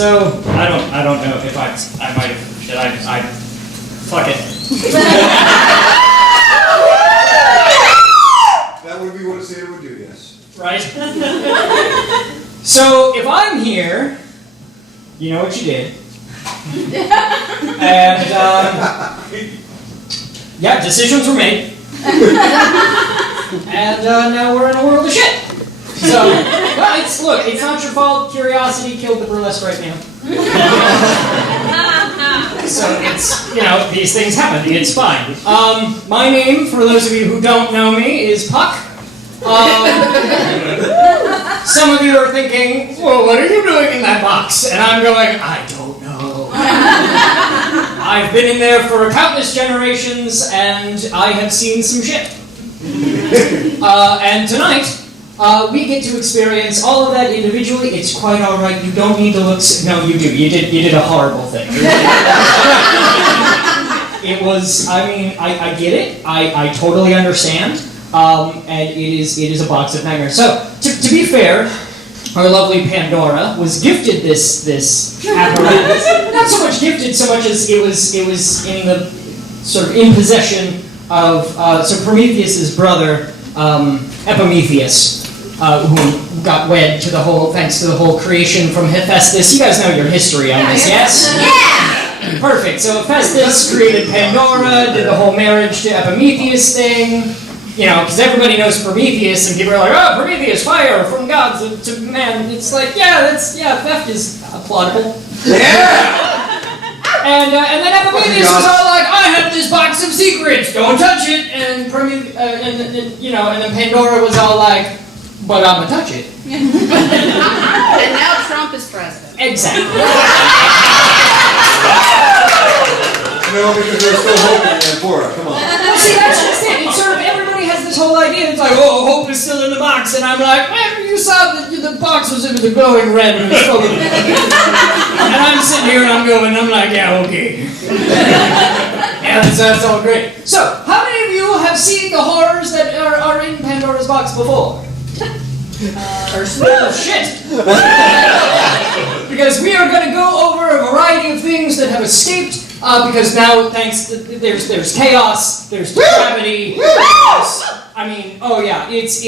So I don't know if I might did I fuck it. That would be what a satyr would do, yes. Right? So if I'm here, you know what you did. And yeah, decisions were made. And now we're in a world of shit. So, well, look, it's not your fault. Curiosity killed the Burlesque Right Meow. So it's, these things happen. It's fine. My name, for those of you who don't know me, is Puck. Some of you are thinking, well, what are you doing in that box? And I'm going, I don't know. I've been in there for countless generations, and I have seen some shit. And tonight, we get to experience all of that individually. It's quite all right. You don't need to look. No, you do. You did a horrible thing. It was. I mean, I get it. I totally understand. And it is a box of nightmares. So to be fair, our lovely Pandora was gifted this apparatus. Not so much gifted, so much as it was in the sort of in possession of so Prometheus's brother, Epimetheus, who got wed to the whole thanks to the whole creation from Hephaestus. You guys know your history on this, yes? Yeah! Perfect. So Hephaestus created Pandora, did the whole marriage to Epimetheus thing. You know, because everybody knows Prometheus, and people are like, "Oh, Prometheus, fire from gods to man." It's like, theft is plausible. Yeah. And then Epimetheus was all like, "I have this box of secrets, don't touch it." And and then Pandora was all like, "But I'ma touch it." And now Trump is president. Exactly. No, because they're still hoping in Pandora. Come on. Well, see, that's just it. It's sort of everybody has this whole idea. It's like, "Oh, hope is still in the box," and I'm like, "You saw the box was the glowing red and it's full of." And I'm sitting here and I'm like, "Yeah, okay." Yeah, that's all great. So, how many of you have seen the horrors that are in Pandora's box before? Oh, shit! Because we are going to go over a variety of things that have escaped. Because now, there's chaos, there's depravity,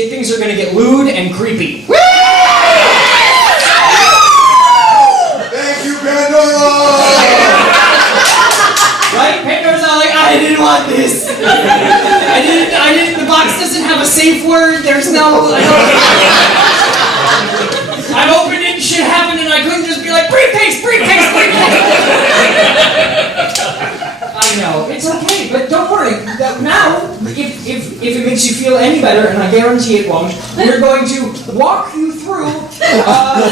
things are gonna get lewd and creepy. Thank you, Pandora! Right? Pandora's all like, "I didn't want this. The box doesn't have a safe word, I'm opening, shit happened, and I couldn't just be like, briefcase! I know, it's okay, but don't worry. Now, if it makes you feel any better, and I guarantee it won't, we're going to walk you through all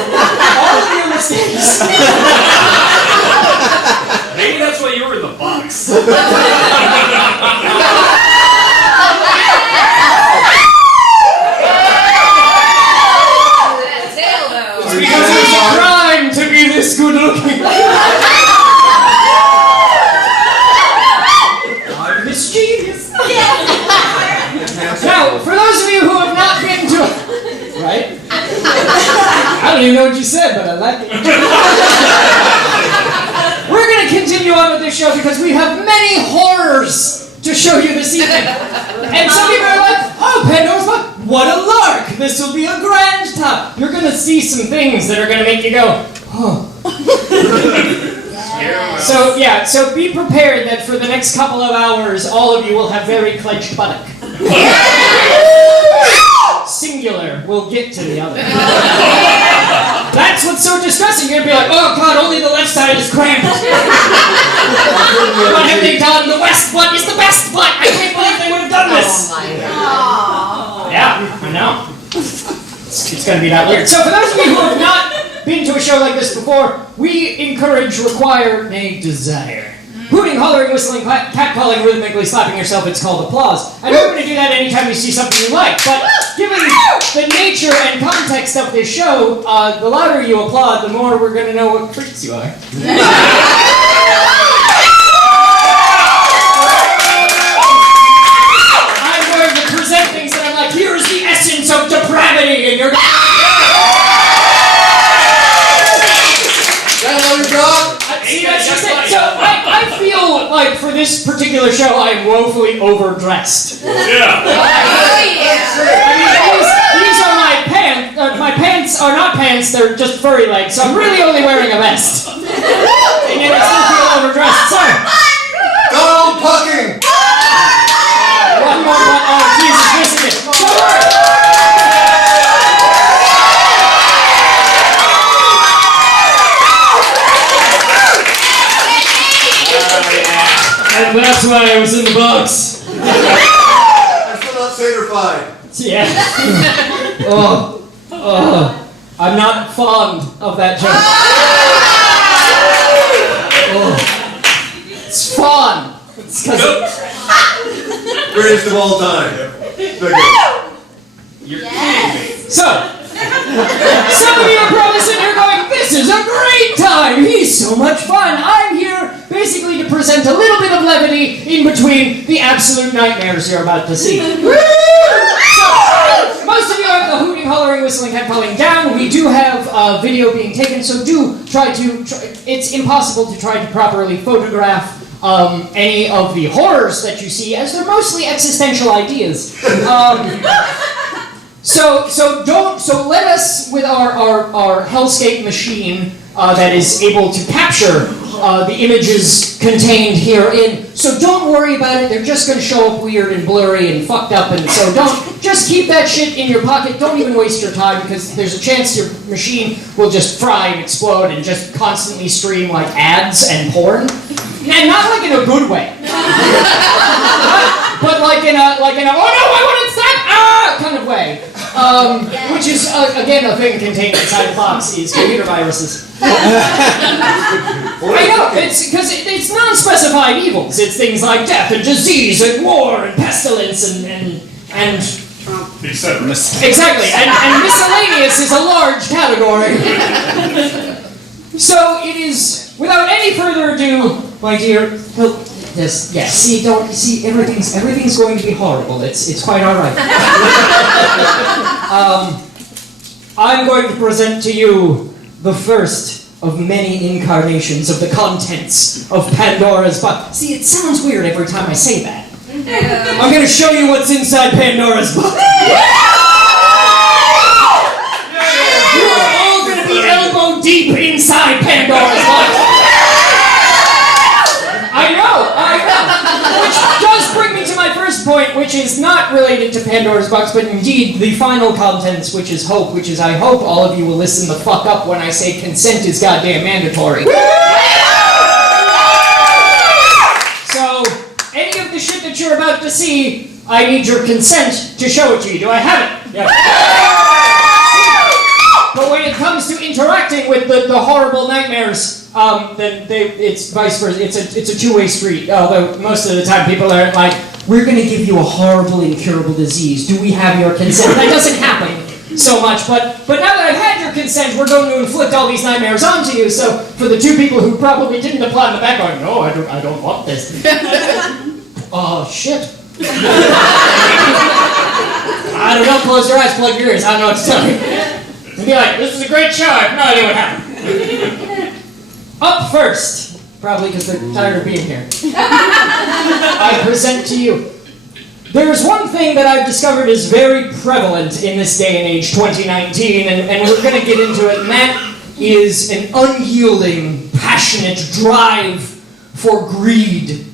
of your mistakes. Maybe that's why you were in the box. It's because it's a crime to be this good looking. I'm mischievous. Now, for those of you who have not been to right? I don't even know what you said, but I like it. We're going to continue on with this show because we have many horrors to show you this evening. And some people are like, "Oh, Pandora's box, what a lark! This will be a grand time." You're going to see some things that are going to make you go, "Oh." So be prepared that for the next couple of hours, all of you will have very clenched buttock. Singular will get to the other. That's what's so distressing. You're going to be like, "Oh God, only the left side is cramped." What have they done? The west butt is the best butt. I can't believe they would have done this. Oh my God. Yeah, I know. It's going to be that weird. So for those of you who have not been to a show like this before, we encourage, require, nay, desire. Hooting, hollering, whistling, catcalling, rhythmically slapping yourself, it's called applause. And we're going to do that anytime you see something you like. But given the nature and context of this show, the louder you applaud, the more we're going to know what freaks you are. I'm going to present things that I'm like, "Here's the essence of depravity," and you're See, that's just it. So I feel like for this particular show, I am woefully overdressed. Yeah. I mean, these are my pants. My pants are not pants; they're just furry legs. So I'm really only wearing a vest, and yet I still feel overdressed. So Donald Pucking! one more. Oh Jesus, listen to it. And that's why I was in the box. I'm still not certified. Yeah. I'm not fond of that joke. It's fun. It's 'cause Greatest of all time. Okay. You're kidding me. so, some of you are probably sitting here going, this is a great time. He's so much fun. I'm here basically to present a little bit of levity in between the absolute nightmares you're about to see. So, most of you have the hooting, hollering, whistling, head falling down. We do have video being taken, so do try to. It's impossible to try to properly photograph any of the horrors that you see, as they're mostly existential ideas. So let us, with our hellscape machine that is able to capture the images contained herein. So don't worry about it. They're just going to show up weird and blurry and fucked up, and so just keep that shit in your pocket. Don't even waste your time, because there's a chance your machine will just fry and explode and just constantly stream like ads and porn. And not like in a good way. But like in a oh no, I want it stop kind of way. Which is again a thing contained inside the box is computer viruses. I know, it's because it's non-specified evils. It's things like death and disease and war and pestilence and Etc. exactly, and miscellaneous is a large category. So it is, without any further ado, my dear, everything's going to be horrible. It's quite all right. I'm going to present to you the first of many incarnations of the contents of Pandora's box. See, it sounds weird every time I say that. I'm going to show you what's inside Pandora's box. You are all going to be elbow deep inside Pandora's box. I know. Which does bring me to my first point, which is not related to Pandora's box, but indeed the final contents, which is hope, which is I hope all of you will listen the fuck up when I say consent is goddamn mandatory. So, any of the shit that you're about to see, I need your consent to show it to you. Do I have it? Yeah. But when it comes to interacting with the horrible nightmares, then it's vice versa. It's a two-way street. Although most of the time people are like, we're going to give you a horrible, incurable disease. Do we have your consent? That doesn't happen so much. But now that I've had your consent, we're going to inflict all these nightmares onto you. So for the two people who probably didn't apply in the back, going, no, I don't want this. Oh shit. I don't know. Close your eyes, plug your ears. I don't know what to tell you. And be like, this is a great show. I have no idea what happened. Up first, probably because they're tired of being here, I present to you. There's one thing that I've discovered is very prevalent in this day and age, 2019, and we're going to get into it, and that is an unyielding, passionate drive for greed.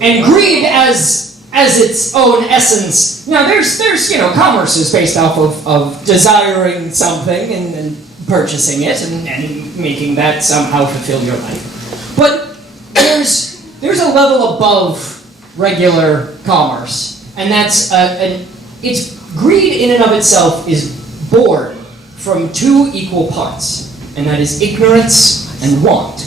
And greed as its own essence. Now, there's commerce is based off of desiring something and purchasing it and making that somehow fulfill your life. But there's a level above regular commerce, and that's it's greed in and of itself is born from two equal parts, and that is ignorance and want.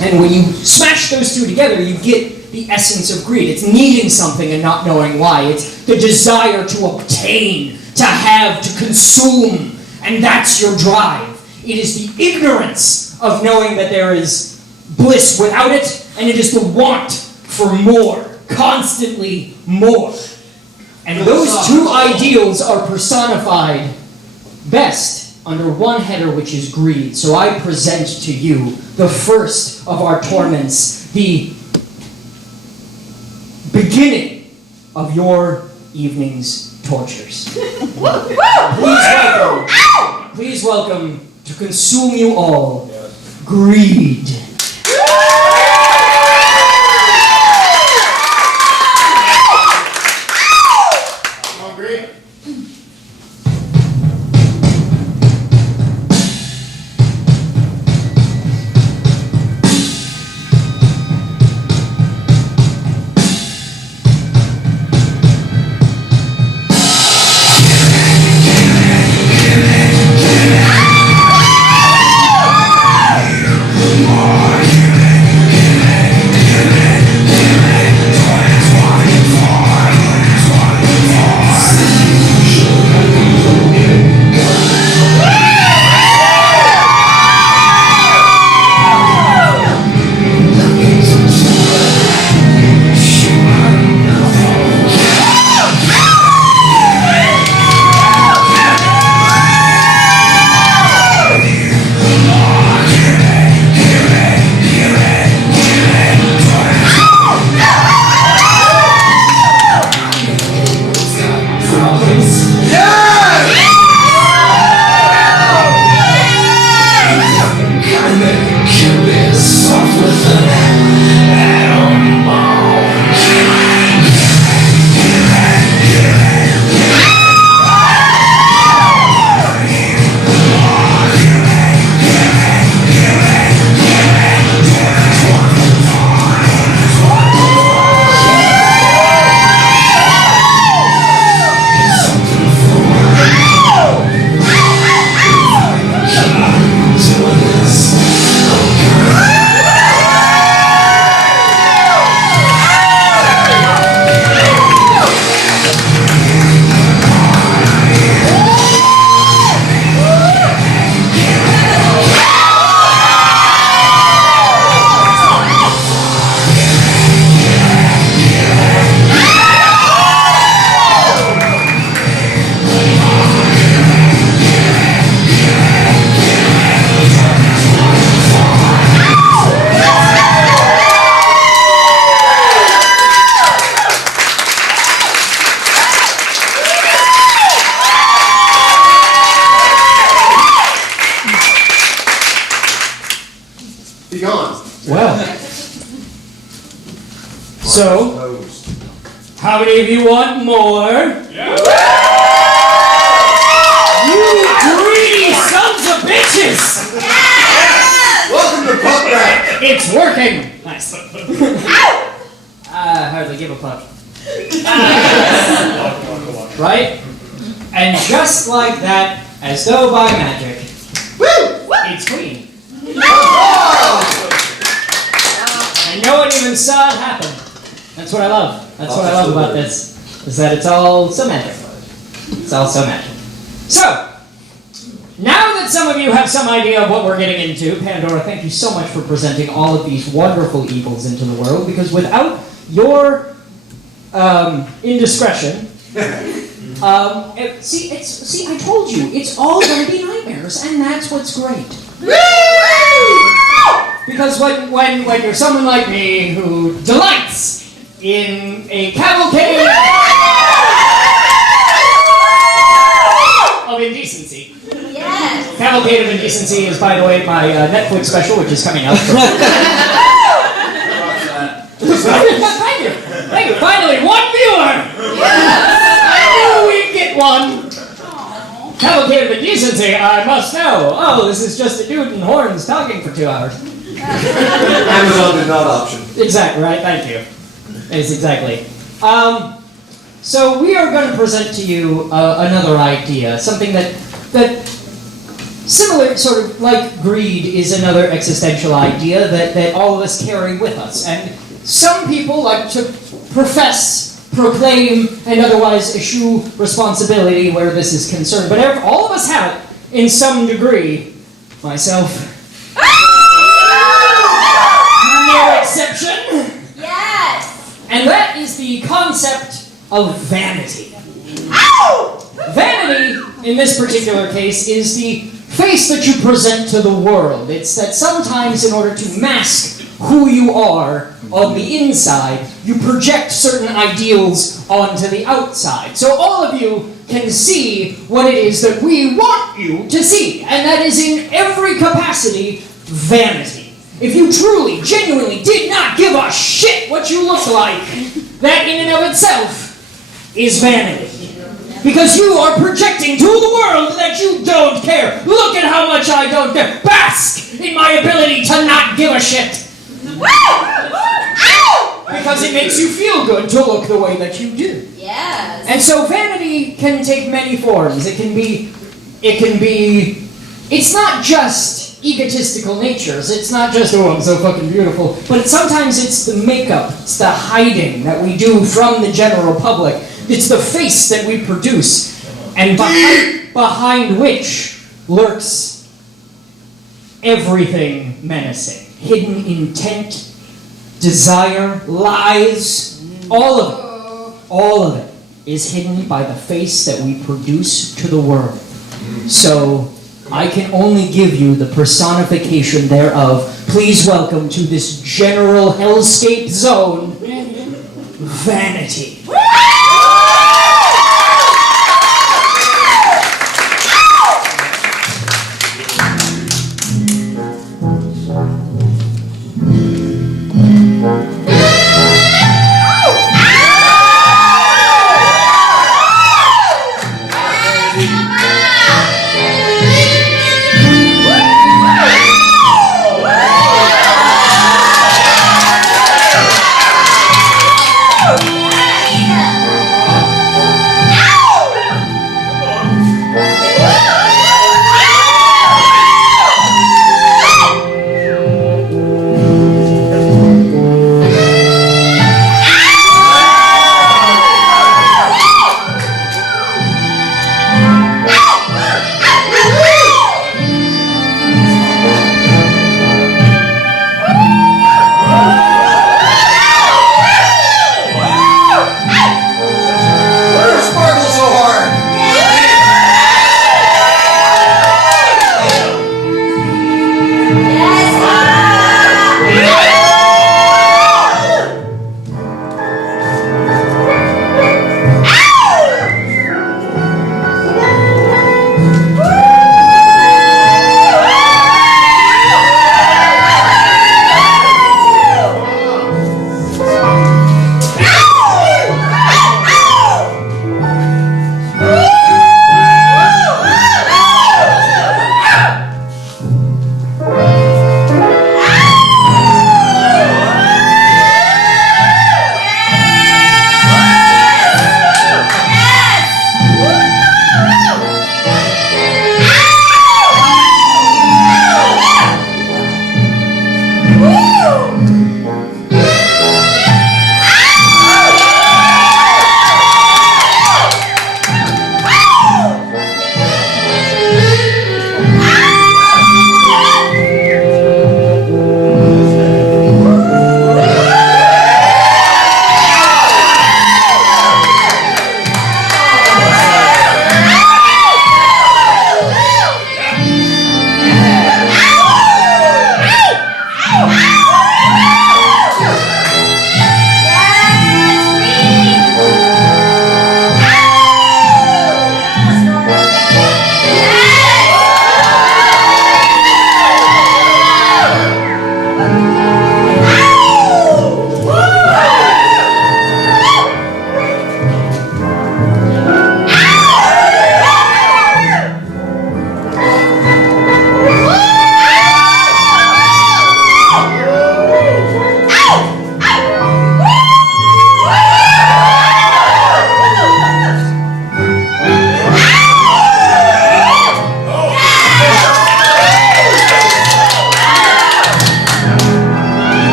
And when you smash those two together, you get the essence of greed. It's needing something and not knowing why. It's the desire to obtain, to have, to consume. And that's your drive. It is the ignorance of knowing that there is bliss without it, and it is the want for more, constantly more. And those two ideals are personified best under one header, which is greed. So I present to you the first of our torments, the beginning of your evening's tortures. Please welcome to consume you all, greed. More. So, how many of you want more? Yeah. You greedy sons of bitches! Welcome to Pup Rap! It's working! Nice. Hardly give a fuck. Right? And just like that, as though by magic, it's Queen. And no one even saw it happen. That's what I love. That's what I love about this, is that it's all so magic. It's all so magic. So, now that some of you have some idea of what we're getting into, Pandora, thank you so much for presenting all of these wonderful evils into the world, because without your indiscretion, see, I told you, it's all going to be nightmares, and that's what's great. Because when you're someone like me who delights in a cavalcade of indecency. Yes. Cavalcade of Indecency is, by the way, my Netflix special, which is coming out. Thank you. Thank you. Finally, one viewer. I knew we'd get one. Cavalcade of Indecency, I must know. Oh, this is just a dude in horns talking for 2 hours. Amazon did not option. Exactly, right? Thank you. Yes, exactly. So we are going to present to you another idea, something that similar, sort of like greed, is another existential idea that all of us carry with us. And some people like to profess, proclaim, and otherwise eschew responsibility where this is concerned. But all of us have it in some degree. Myself, no exception. Yes. And that is the concept of vanity. Vanity, in this particular case, is the face that you present to the world. It's that sometimes, in order to mask who you are on the inside, you project certain ideals onto the outside. So all of you can see what it is that we want you to see, and that is in every capacity, vanity. If you truly, genuinely did not give a shit what you look like, that in and of itself is vanity. Because you are projecting to the world that you don't care. Look at how much I don't care. Bask in my ability to not give a shit. Because it makes you feel good to look the way that you do. Yes. And so vanity can take many forms. It can be, it's not just egotistical natures. It's not just, oh, I'm so fucking beautiful. But sometimes it's the makeup, it's the hiding that we do from the general public. It's the face that we produce, and behind which lurks everything menacing. Hidden intent, desire, lies, all of it is hidden by the face that we produce to the world. So, I can only give you the personification thereof. Please welcome to this general hellscape zone, vanity.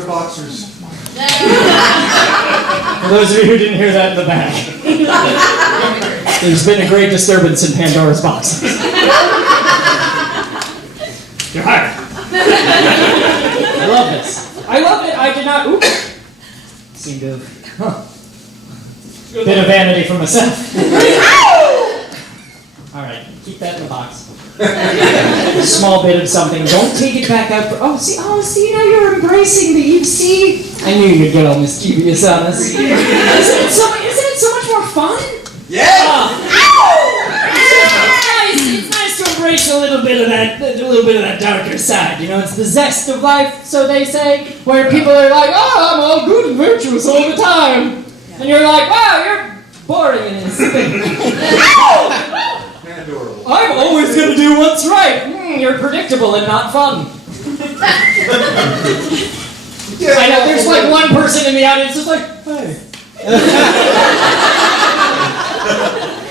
Pandora boxers. For those of you who didn't hear that in the back, there's been a great disturbance in Pandora's box. You're hired. I love this. I love it. I did not. Oops. Seem to have. Bit of vanity for myself. All right, keep that in the box. A small bit of something. Don't take it back out. See, now you're embracing the you see. I knew you'd get all mischievous on us. Isn't it so much more fun? Yeah. It's nice to embrace a little bit of that darker side. You know, it's the zest of life, so they say, where people are like, oh, I'm all good and virtuous all the time, and you're like, wow, you're boring and insipid. Pandora. I'm always going to do what's right. You're predictable and not fun. I know, there's like one person in the audience who's like, hey.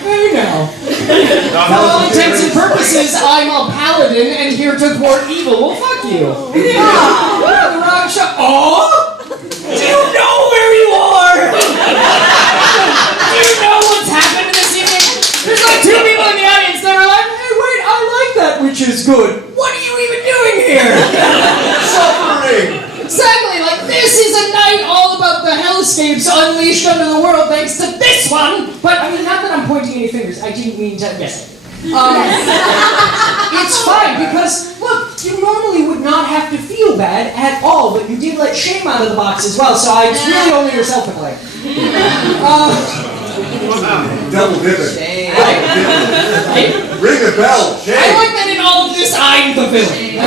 Hey now. For all intents and purposes, I'm a paladin and here to thwart evil. Well, fuck you. Yeah. The wrong shot. Oh? Do you know where you are? Do you know what's happened this evening? There's like two people in the audience that are like, hey, wait, I like that which is good. What are you even doing here? Suffering. Exactly, like this is a night all about the hellscapes unleashed onto the world thanks to this one. But I mean, not that I'm pointing any fingers. I didn't mean to. Yes, I did. It's fine because look, you normally would not have to feel bad at all, but you did let shame out of the box as well. So it's really only yourself to blame. Double dipping. Ring the bell. Shame. I like that in all of this, I'm the villain.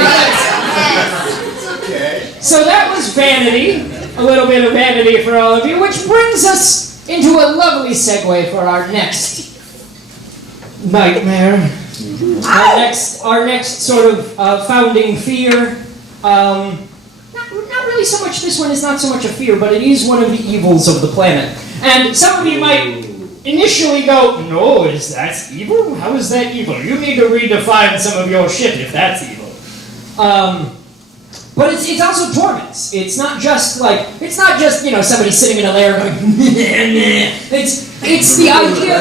So that was vanity, a little bit of vanity for all of you, which brings us into a lovely segue for our next nightmare. Our next sort of founding fear. Not really so much, this one is not so much a fear, but it is one of the evils of the planet. And some of you might initially go, no, that's evil? How is that evil? You need to redefine some of your shit if that's evil. But it's also torments. It's not just somebody sitting in a lair going it's the idea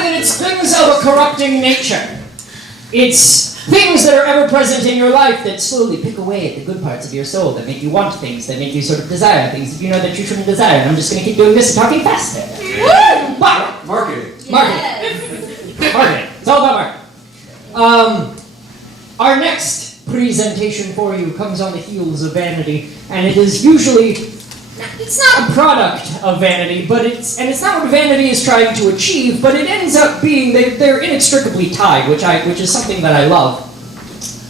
that it's things of a corrupting nature. It's things that are ever present in your life that slowly pick away at the good parts of your soul, that make you want things, that make you sort of desire things that you know that you shouldn't desire. And I'm just going to keep doing this and talking faster. Marketing. Marketing. It's all about marketing. Our next presentation for you comes on the heels of vanity, and it is usually, it's not a product of vanity, but it's not what vanity is trying to achieve, but it ends up being, they're inextricably tied, which is something that I love,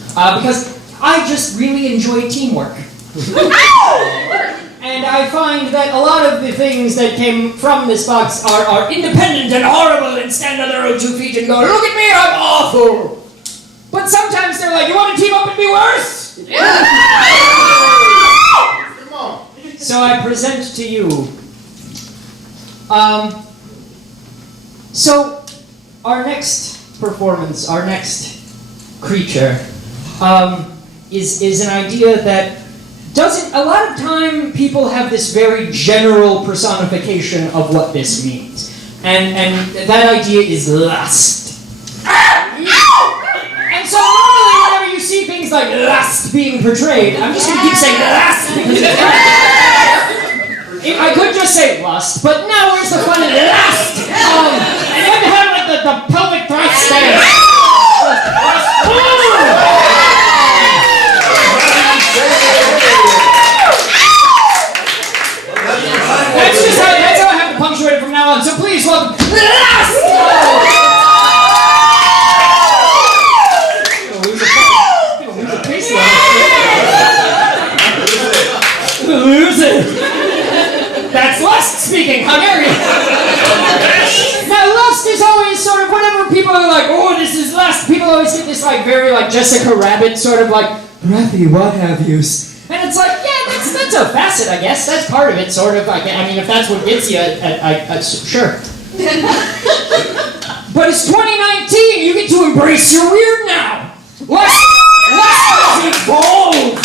because I just really enjoy teamwork. And I find that a lot of the things that came from this box are independent and horrible and stand on their own 2 feet and go, look at me, I'm awful! But sometimes they're like, you want to team up and be worse? Yeah. Come on. So I present to you. So our next performance, our next creature, is an idea that doesn't. A lot of time, people have this very general personification of what this means, and that idea is lust. And so normally whenever you see things like lust being portrayed, I'm just going to keep saying lust because I could just say lust, but no, where's the fun in lust? And you have to have like the pelvic thrust there. That's how I have to punctuate it from now on, so please welcome lust! Lose it! That's lust speaking, how dare you! Now lust is always sort of, whenever people are like, oh, this is lust, people always get this like very like Jessica Rabbit sort of like, breathy, what have yous? And it's like, yeah, that's a facet, I guess. That's part of it, sort of. I mean, if that's what gets you, sure. But it's 2019, you get to embrace your weird now! Lust! Lust has evolved!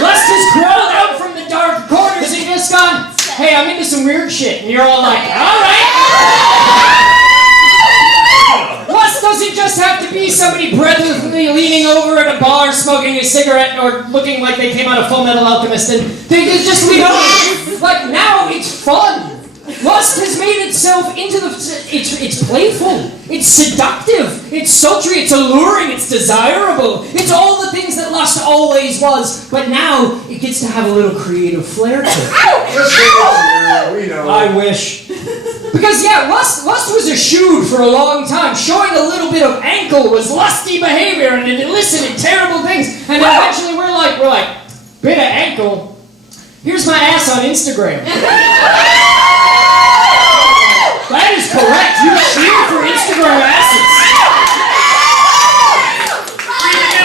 Lust has crawled out from the dark corners and just gone, hey, I'm into some weird shit. And you're all like, alright! Lust doesn't just have to be somebody breathlessly leaning over at a bar smoking a cigarette or looking like they came out of Full Metal Alchemist and they just lean over. Like, now it's fun. Lust has made itself into the... It's playful. It's seductive. It's sultry. It's alluring. It's desirable. It's all the things that lust always was. But now it gets to have a little creative flair to it. We know. I wish. Because, yeah, lust was eschewed for a long time. Showing a little bit of ankle was lusty behavior and it elicited terrible things. And then eventually we're like, bit of ankle? Here's my ass on Instagram. That is correct. You cheer for Instagram asses.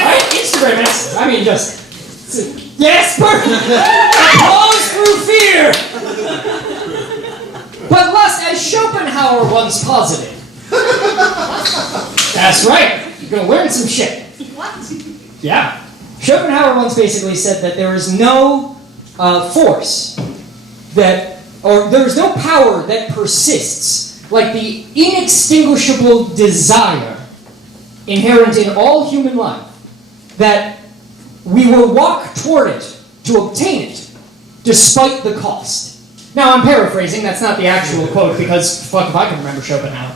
Right? Instagram asses. I mean, just... Yes, applause through fear. But lust, as Schopenhauer once posited. That's right. You're going to learn some shit. What? Yeah. Schopenhauer once basically said that there is no force that... Or there is no power that persists like the inextinguishable desire inherent in all human life that we will walk toward it to obtain it despite the cost. Now I'm paraphrasing, that's not the actual quote because fuck if I can remember Schopenhauer.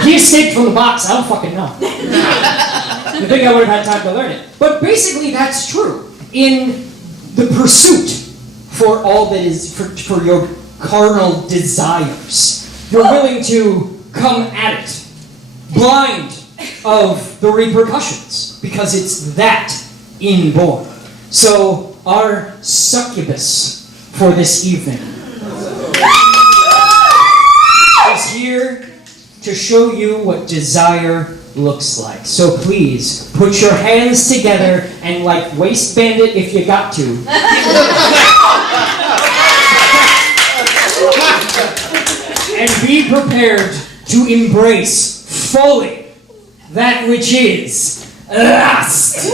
He escaped from the box, I don't fucking know. I think I would have had time to learn it. But basically that's true. In the pursuit for all that is, for your carnal desires. You're willing to come at it, blind of the repercussions, because it's that inborn. So, our succubus for this evening is here to show you what desire looks like. So please, put your hands together and waistband it if you got to. And be prepared to embrace fully that which is lust.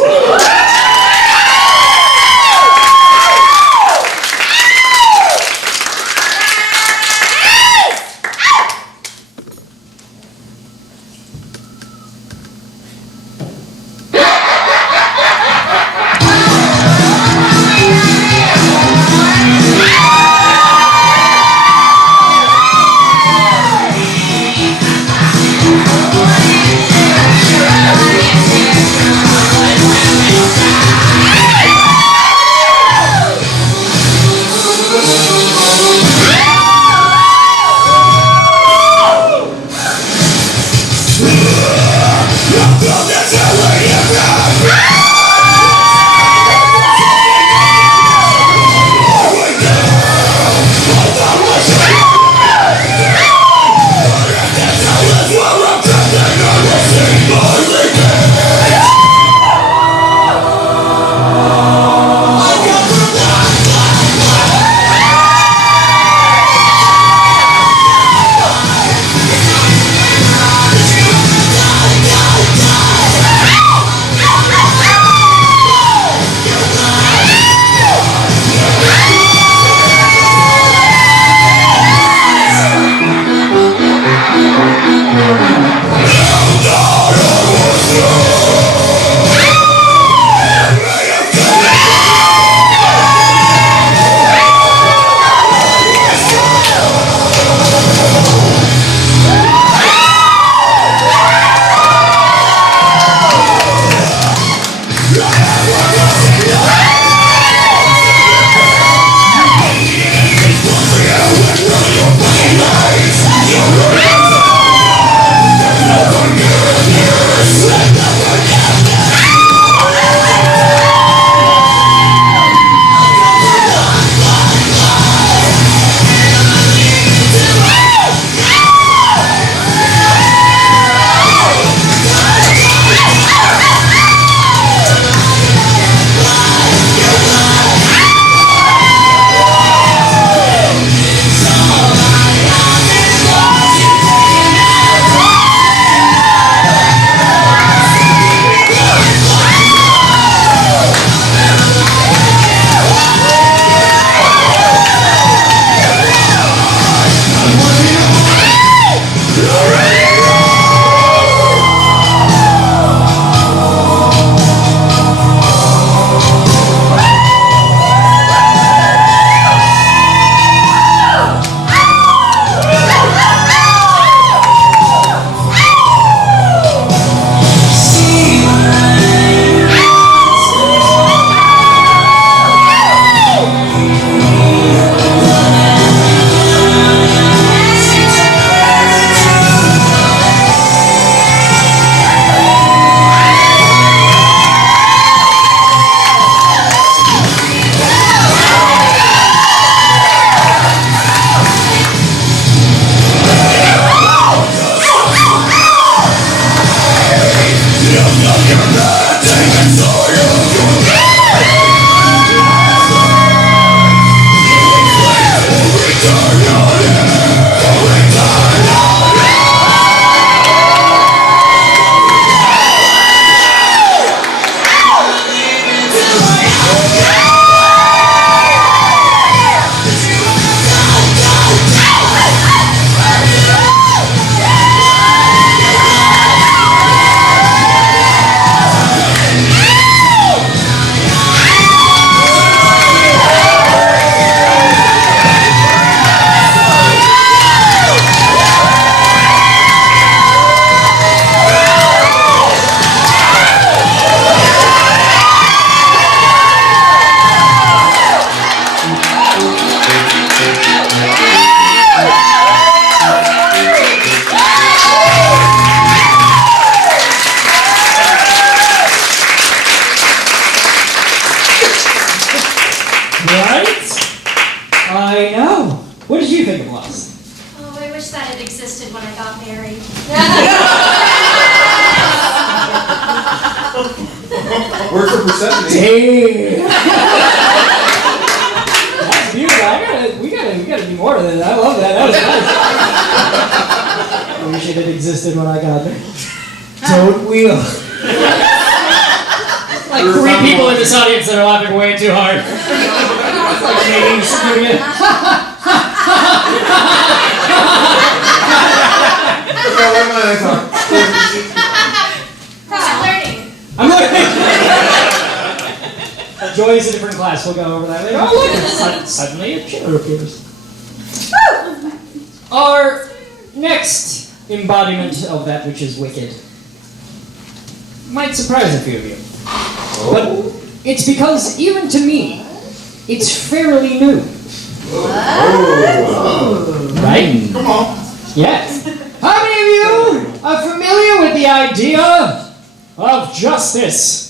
Work for Persephone. Damn. That's beautiful. We gotta do more of that. I love that. That was nice. I wish it had existed when I got there. Don't we all? Like 3 people in this audience that are laughing way too hard. It's like Canadian studio. I'm learning. Joy is a different class. We'll go over that later. Oh, look! Suddenly a chair appears. Our next embodiment of that which is wicked might surprise a few of you. But it's because, even to me, it's fairly new. Right? Come on. Yes. How many of you are familiar with the idea of justice?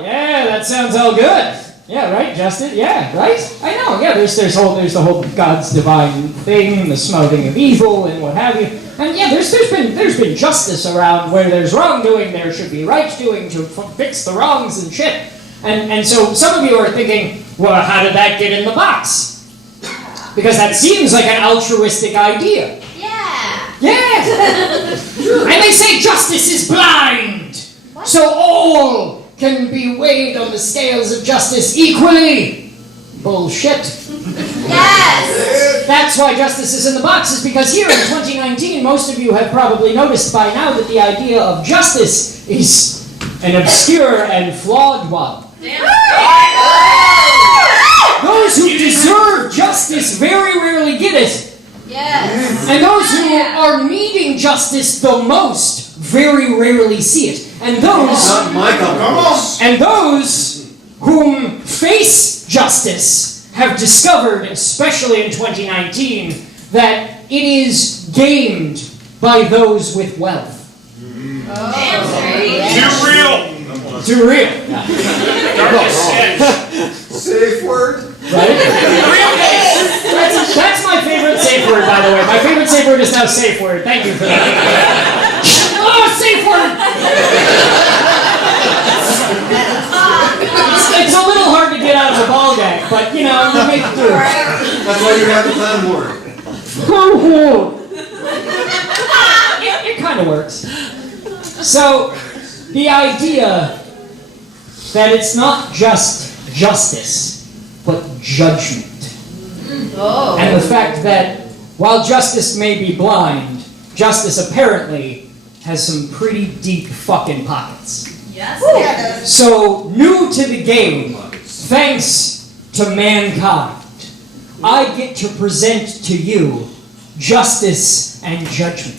Yeah, that sounds all good. Yeah, right, justice. Yeah, right. I know. Yeah, there's the whole God's divine thing, the smothering of evil, and what have you. And yeah, there's been justice around where there's wrongdoing. There should be right doing to fix the wrongs and shit. And so some of you are thinking, well, how did that get in the box? Because that seems like an altruistic idea. Yeah. And they say justice is blind. What? So all can be weighed on the scales of justice equally. Bullshit. Yes. That's why justice is in the box, is because here in 2019, most of you have probably noticed by now that the idea of justice is an obscure and flawed one. Those who deserve justice very rarely get it. Yes. And those who are needing justice the most very rarely see it. And those whom face justice have discovered, especially in 2019, that it is gamed by those with wealth. Too real. Safe word. Right? That's my favorite safe word, by the way. My favorite safe word is now safe word. Thank you for that. Oh, safe word! It's a little hard to get out of a ball gag, but you know, you make it through. That's why you have to plan more. It kind of works. So, the idea that it's not just justice, but judgment. Oh. And the fact that while justice may be blind, justice apparently has some pretty deep fucking pockets. Yes. So, new to the game, thanks to mankind, I get to present to you justice and judgment.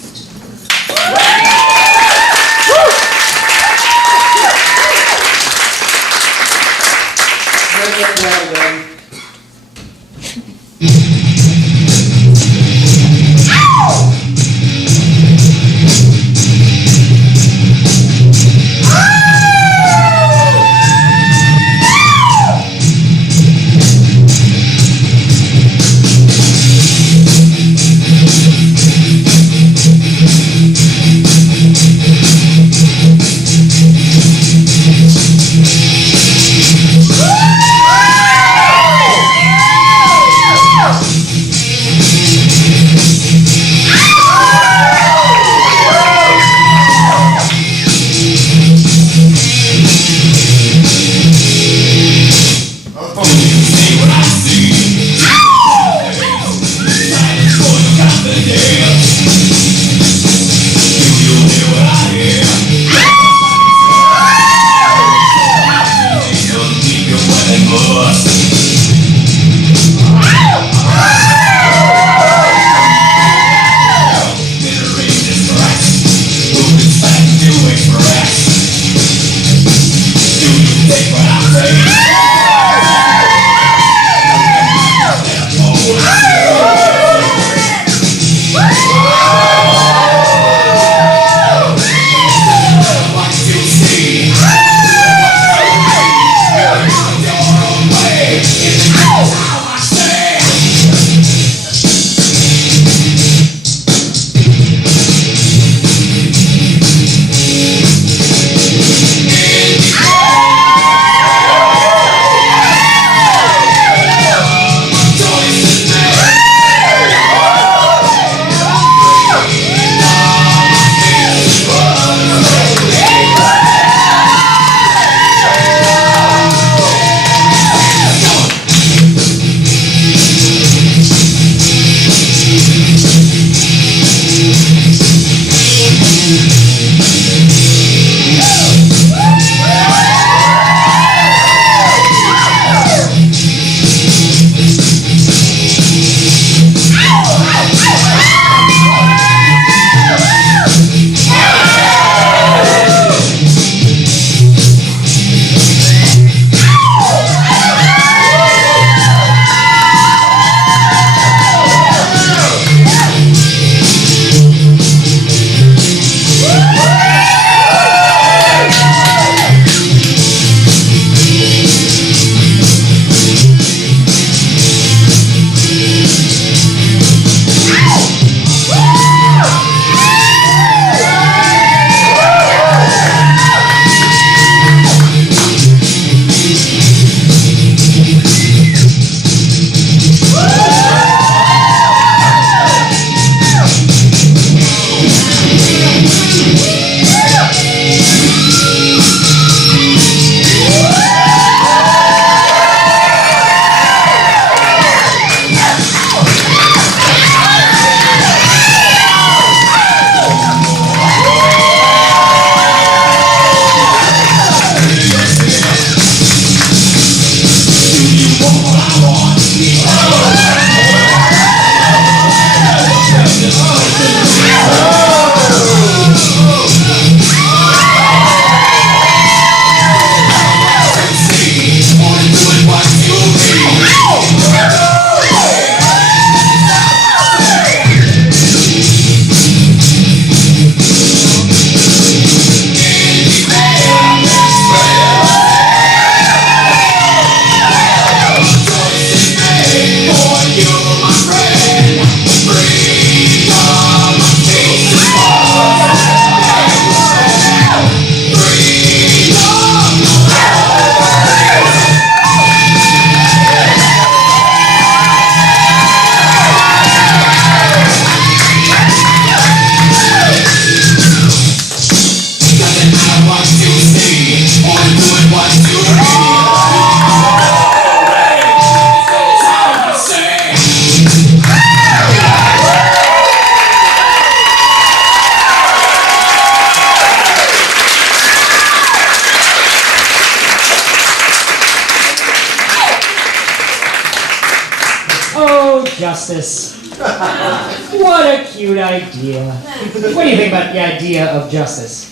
Justice. What a cute idea. What do you think about the idea of justice?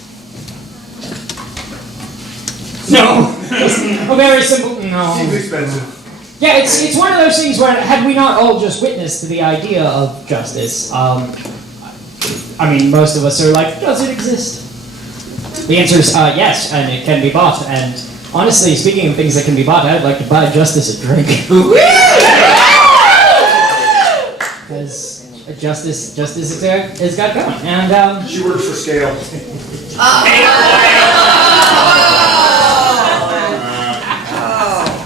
No. A very simple no. Seems expensive. Yeah, it's one of those things where had we not all just witnessed to the idea of justice, I mean, most of us are like, does it exist? The answer is yes, and it can be bought. And honestly, speaking of things that can be bought, I'd like to buy Justice a drink. Because Justice has got going. And She works for scale.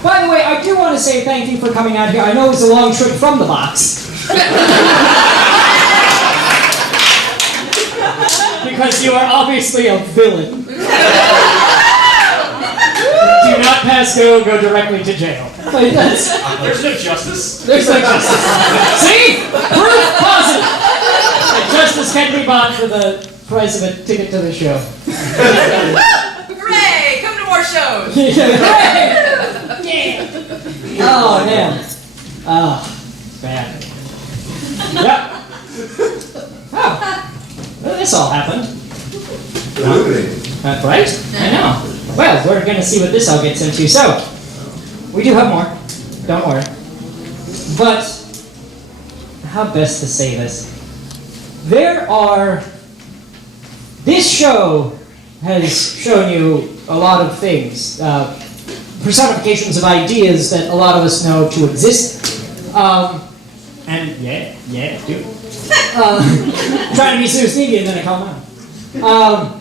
By the way, I do want to say thank you for coming out here. I know it was a long trip from the box. Because you are obviously a villain. Do not pass go directly to jail. There's no justice. There's no justice. See? Proof positive. That justice can be bought for the price of a ticket to the show. Hooray! Come to more shows! Hooray! Yeah! Oh, man. Oh, bad. Yep. Oh. Well, this all happened. Illuminating. Right? I know. Well, we're going to see what this all gets into. So, We do have more. Don't worry. But how best to say this? This show has shown you a lot of things, personifications of ideas that a lot of us know to exist. And yeah, dude. Trying to be so sneaky and then I calm down.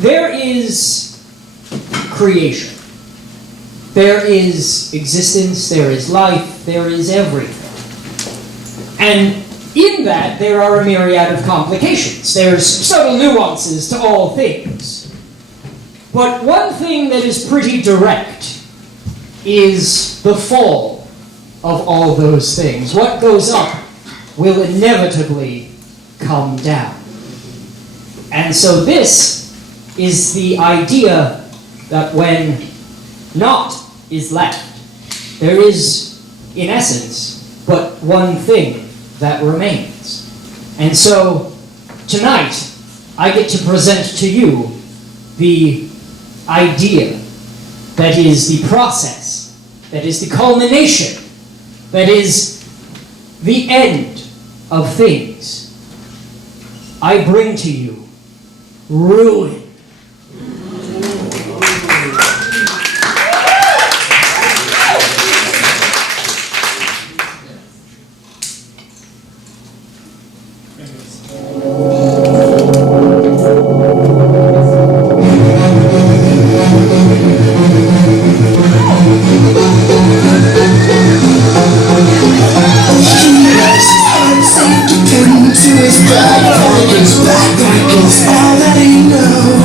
There is creation. There is existence, there is life, there is everything. And in that, there are a myriad of complications. There's subtle nuances to all things. But one thing that is pretty direct is the fall of all those things. What goes up will inevitably come down. And so this is the idea that when naught is left, there is, in essence, but one thing that remains. And so, tonight, I get to present to you the idea that is the process, that is the culmination, that is the end of things. I bring to you ruin. All that he knows.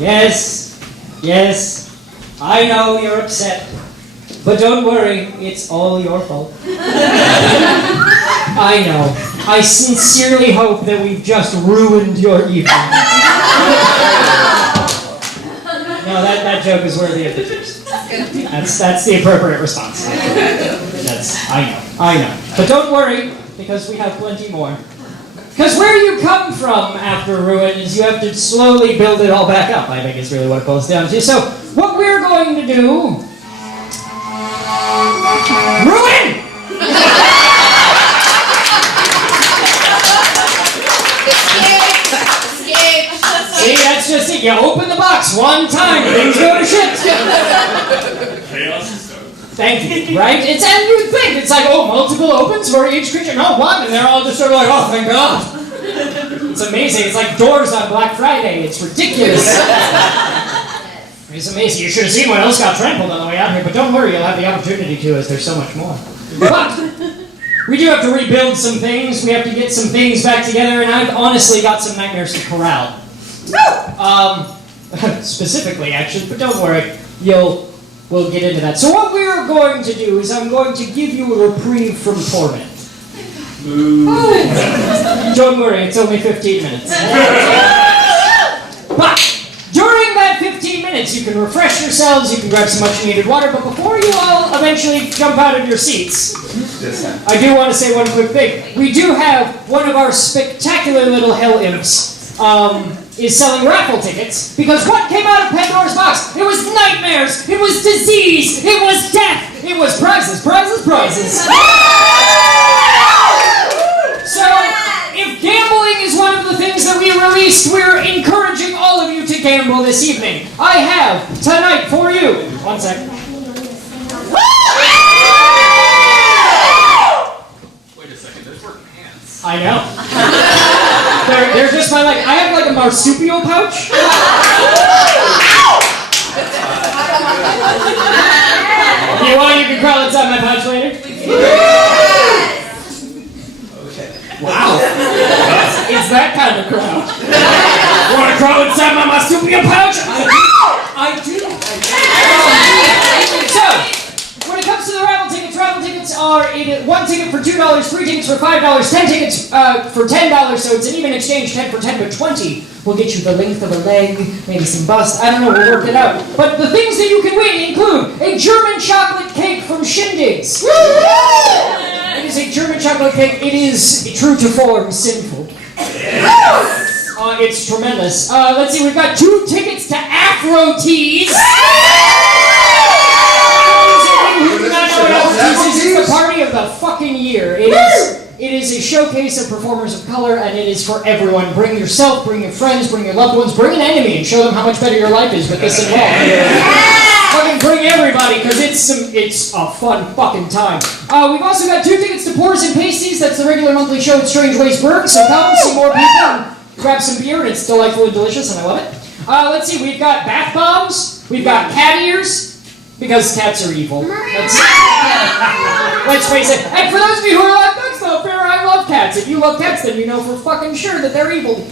Yes, I know you're upset, but don't worry, it's all your fault. I know. I sincerely hope that we've just ruined your evening. No, that joke is worthy of the juice. That's the appropriate response. I know. But don't worry, because we have plenty more. Because where you come from after ruin is you have to slowly build it all back up, I think is really what it boils down to. So, what we're going to do... Ruin! Escape! See, that's just it. You open the box one time, things go to shit. Chaos is so. Thank you, right? And you'd think, it's like, oh, multiple opens for each creature. No, one. And they're all just sort of like, oh, thank God. It's amazing. It's like doors on Black Friday. It's ridiculous. It's amazing. You should have seen what else got trampled on the way out here. But don't worry, you'll have the opportunity to, as there's so much more. But we do have to rebuild some things. We have to get some things back together. And I've honestly got some nightmares to corral. Specifically, actually. But don't worry. We'll get into that. So what we're going to do is I'm going to give you a reprieve from torment. Don't worry, it's only 15 minutes. But during that 15 minutes, you can refresh yourselves, you can grab some much needed water, but before you all eventually jump out of your seats, I do want to say one quick thing. We do have one of our spectacular little hell imps is selling raffle tickets, because what came out of Pandora's box? It was nightmares, it was disease, it was death, it was prizes. So, if gambling is one of the things that we released, we're encouraging all of you to gamble this evening. I have, tonight, for you, one second. Wait a second, those were pants. I know. They're just my, I have like a marsupial pouch. You want, you can crawl inside my pouch later? Wow. It's that kind of crowd. Want to crawl inside my marsupial pouch? I do. So, when it comes to the raffle tickets are one ticket for $2, 3 tickets for $5, 10 tickets for $10, so it's an even exchange, 10 for 10, but 20 will get you the length of a leg, maybe some bust, I don't know, we'll work it out. But the things that you can win include a German chocolate cake from Shindigs. It is a German chocolate cake. It is, true to form, sinful. It's tremendous. Let's see, we've got 2 tickets to Afro Teas. This is the party of the fucking year. It is a showcase of performers of color, and it is for everyone. Bring yourself, bring your friends, bring your loved ones, bring an enemy, and show them how much better your life is with this involved. Fucking bring everybody, because it's a fun fucking time. We've also got 2 tickets to Pours and Pasties. That's the regular monthly show at Strange Ways Burg, so come see more people and grab some beer, and it's delightful and delicious, and I love it. Let's see, we've got bath bombs, we've got cat ears, because cats are evil. Let's face it. And for those of you who are like, that's not fair, I love cats. If you love cats, then you know for fucking sure that they're evil.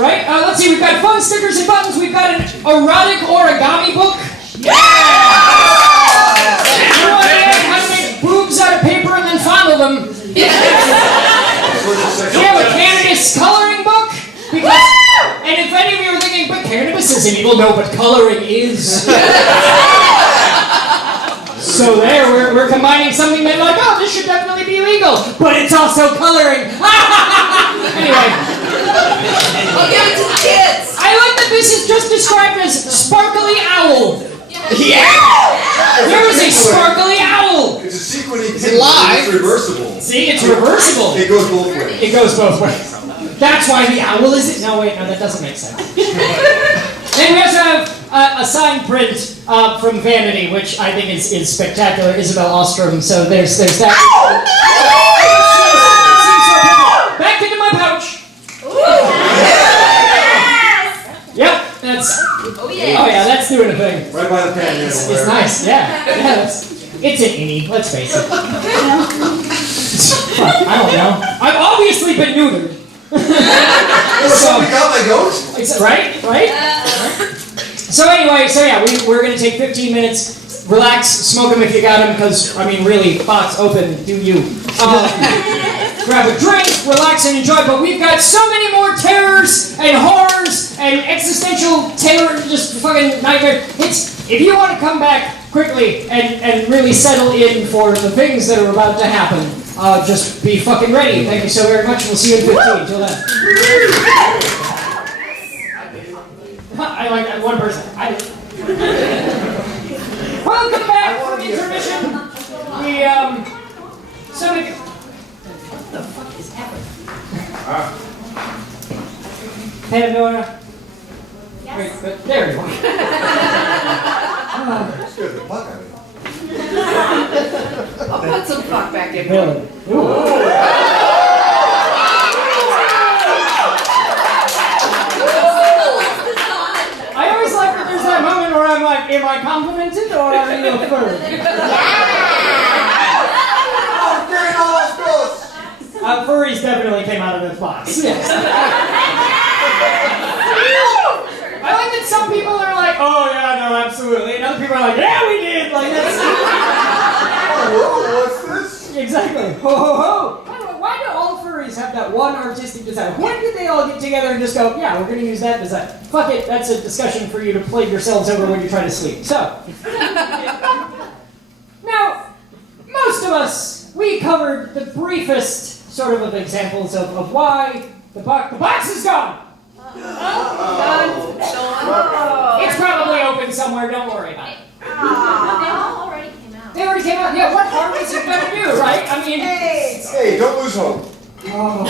Right? Let's see, we've got fun stickers and buttons. We've got an erotic origami book. Yeah! You want to learn how to make boobs out of paper and then fondle them. We have a cannabis coloring book. Because, and if any of you are thinking, but cannabis isn't evil, no, but coloring is. So there, we're combining something that like, oh, this should definitely be legal, but it's also coloring. Anyway. I'll give it to the kids. I like that this is just described as sparkly owl. Yeah! There is a sparkly owl. It's a sequiny. It's live. It's reversible. See, it's reversible. It goes both ways. It goes both ways. That's why the owl is it? No, wait, no, that doesn't make sense. Then we also have a signed print from Vanity, which I think is spectacular. Isabel Astrum. So there's that. Back into my pouch. Yep, that's. Oh yeah, that's doing a thing. Right by the pan. It's nice. Yeah. It's an innie. Let's face it. Fuck, I don't know. I've obviously been neutered. So we got my ghost. Right? So anyway, yeah, we're gonna take 15 minutes, relax, smoke them if you got them, because, I mean, really, box open, do you. Grab a drink, relax and enjoy, but we've got so many more terrors and horrors and existential terror, just fucking nightmare. If you want to come back quickly and really settle in for the things that are about to happen, just be fucking ready. Thank you so very much. We'll see you in 15. Till then. I like that one person. Welcome back from intermission. What the fuck is happening? Pandora. Yes. Wait, but there you are. Scared the fuck out of me. I'll put some fuck back in. Really? I always like that there's that moment where I'm like, am I complimented or are you a furry? Furries definitely came out of this box. Yes. I like that some people are like, oh yeah, no, absolutely. And other people are like, yeah, we did. Like that's. Oh, what's this? Exactly. Ho ho ho. Why do all furries have that one artistic design? When did they all get together and just go, yeah, we're going to use that design? Fuck it, that's a discussion for you to plague yourselves over when you try to sleep. So, now, most of us, we covered the briefest sort of examples of why the box is gone. It's probably open somewhere, don't worry about it. They all already came out. They already came out. Yeah, what harm is it going to do, right? I mean, Hey, don't lose hope. oh.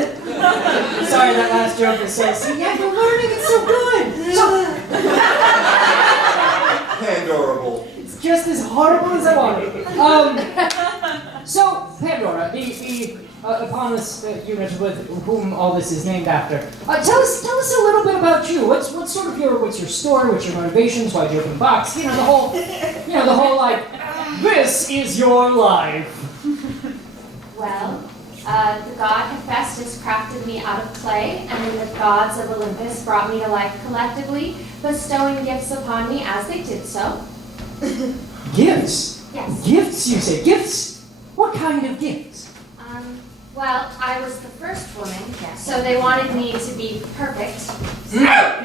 Sorry, that last joke is so. See, yeah, you're learning. It's so good. Pandorable. It's just as horrible as I wanted. So Pandora, upon this unit with whom all this is named after, tell us a little bit about you. What's your story? What's your motivations? Why'd you open the box? The whole like, this is your life. Well, the god Hephaestus crafted me out of clay, and then the gods of Olympus brought me to life collectively, bestowing gifts upon me as they did so. Gifts? Yes. Gifts, you say? Gifts? What kind of gifts? Well, I was the first woman, so they wanted me to be perfect. Now,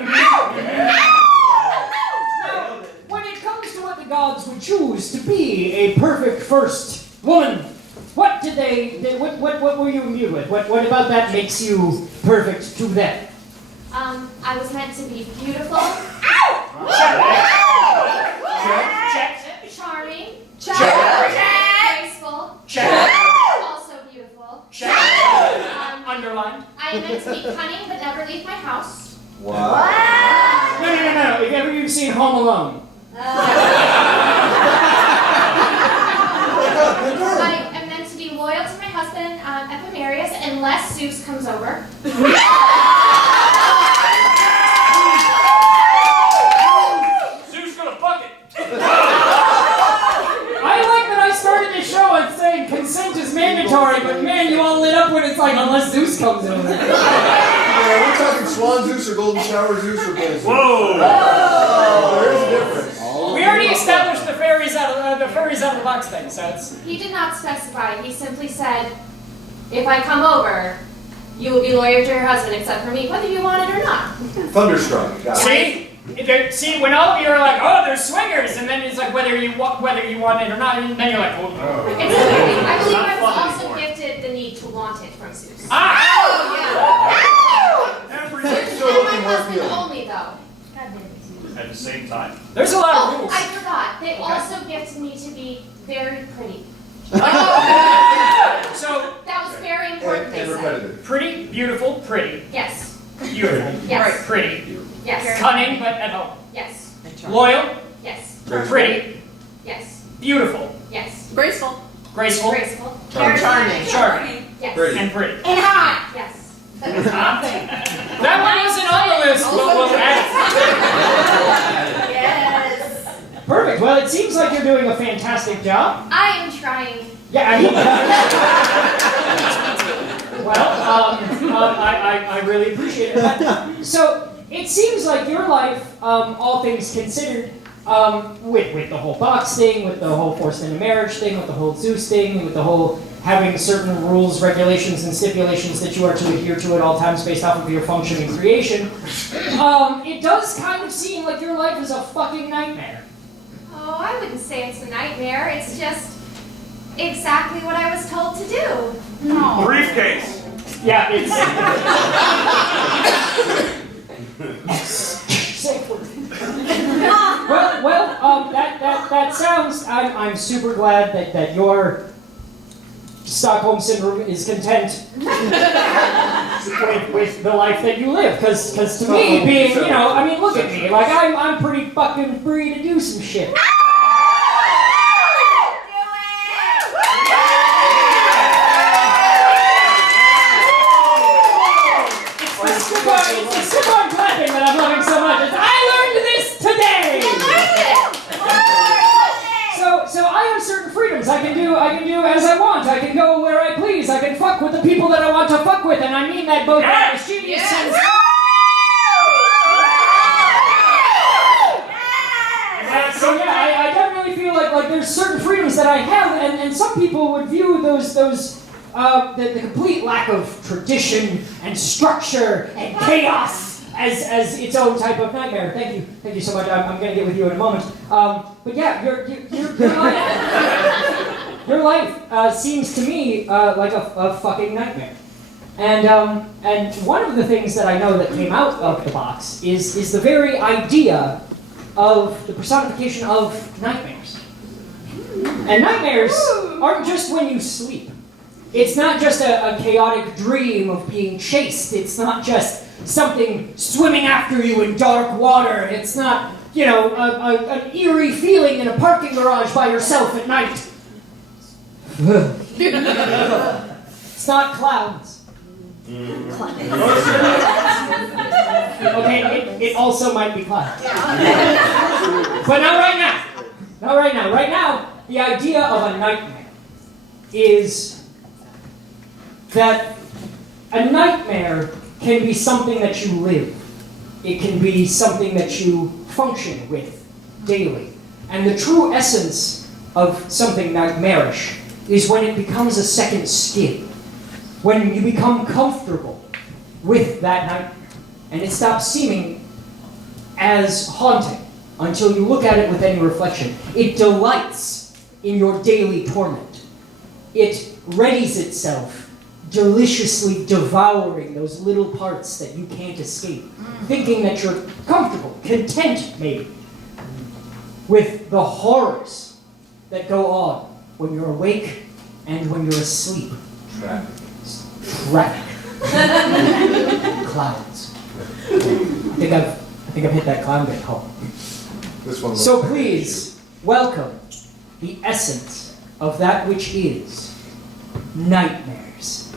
when it comes to what the gods would choose to be a perfect first woman, what did what were you imbued with? What about that makes you perfect to them? I was meant to be beautiful. Check. Charming. Check. Graceful. Check. Also beautiful. Check. Underlined. I am meant to be cunning but never leave my house. Wow. No. If ever you've seen Home Alone. I am meant to be loyal to my husband, Epimerius, unless Zeus comes over. Zeus gonna fuck it. I like that I started the show and saying consent is mandatory, but man, you all lit up when it's like, unless Zeus comes over. Yeah, we're talking Swan Zeus or Golden Shower Zeus or Bull Zeus. Whoa! There is a difference. We already established the fairies out of the box thing, so it's. He did not specify. He simply said, if I come over, you will be loyal to your husband except for me, whether you want it or not. Thunderstruck. Got it. See, when all of you are like, oh, there's swingers, and then it's like whether you want it or not, and then you're like, oh. It's okay. I believe I was also gifted the need to want it from Zeus. Ah! Everything's still And my looking more husband appealing. told me, though. At the same time. There's a lot of Oh, rules. I forgot. They also gifted me to be very pretty. So, That was very important, they And said. repetitive. pretty, beautiful, pretty, Yes. beautiful, Yes. pretty, Yes. cunning, but at home, Yes. loyal, Yes. pretty, Yes. beautiful, Yes. Graceful. graceful, Graceful. Charming. charming, Yes. Pretty. and pretty. And hot. Yes. That one wasn't on the list, but we'll add it. Yes. doing a fantastic job. I am trying. Yeah, I mean, well, I really appreciate it. So, it seems like your life, all things considered, with the whole box thing, with the whole forced into marriage thing, with the whole Zeus thing, with the whole having certain rules, regulations, and stipulations that you are to adhere to at all times based off of your function and creation, it does kind of seem like your life is a fucking nightmare. Oh, I wouldn't say it's a nightmare. It's just exactly what I was told to do. Briefcase. Yeah, it's... Safe word. Well, that sounds... I'm super glad that your Stockholm Syndrome is content with the life that you live. Because to me, being, you know, I mean, look at me. Like, I'm pretty fucking free to do some shit. It's the simple clapping that I'm loving so much. It's, I learned this today! So I have certain freedoms. I can do as I want. I can go where I please. I can fuck with the people that I want to fuck with, and I mean that both in a mischievous sense. So yeah, I definitely feel like there's certain freedoms that I have, and some people would view the complete lack of tradition and structure and chaos as its own type of nightmare. Thank you so much. I'm going to get with you in a moment. But yeah, your life seems to me like a fucking nightmare. And one of the things that I know that came out of the box is the very idea of the personification of nightmares. And nightmares aren't just when you sleep. It's not just a chaotic dream of being chased. It's not just something swimming after you in dark water. It's not, you know, an eerie feeling in a parking garage by yourself at night. It's not clouds. Okay, it also might be clouds. But not right now. Not right now. Right now, the idea of a nightmare is that a nightmare can be something that you live. It can be something that you function with daily. And the true essence of something nightmarish is when it becomes a second skin. When you become comfortable with that nightmare. And it stops seeming as haunting until you look at it with any reflection. It delights in your daily torment. It readies itself, deliciously devouring those little parts that you can't escape, thinking that you're comfortable, content maybe, with the horrors that go on when you're awake and when you're asleep. Traffic. Clouds. I think I've hit that clown bit home. This one. So please, welcome the essence of that which is nightmares.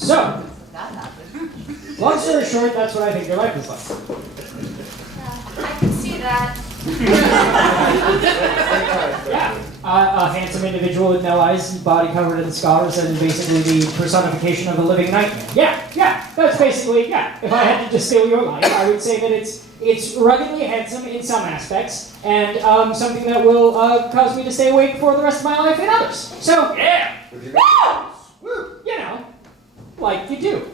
So, long story short, that's what I think your life is like. I can see that. Yeah, a handsome individual with no eyes, body covered in scars, and basically the personification of a living nightmare. Yeah, that's basically, if I had to distill your life, I would say that it's ruggedly handsome in some aspects, and something that will cause me to stay awake for the rest of my life in others. So, yeah! You know, like you do.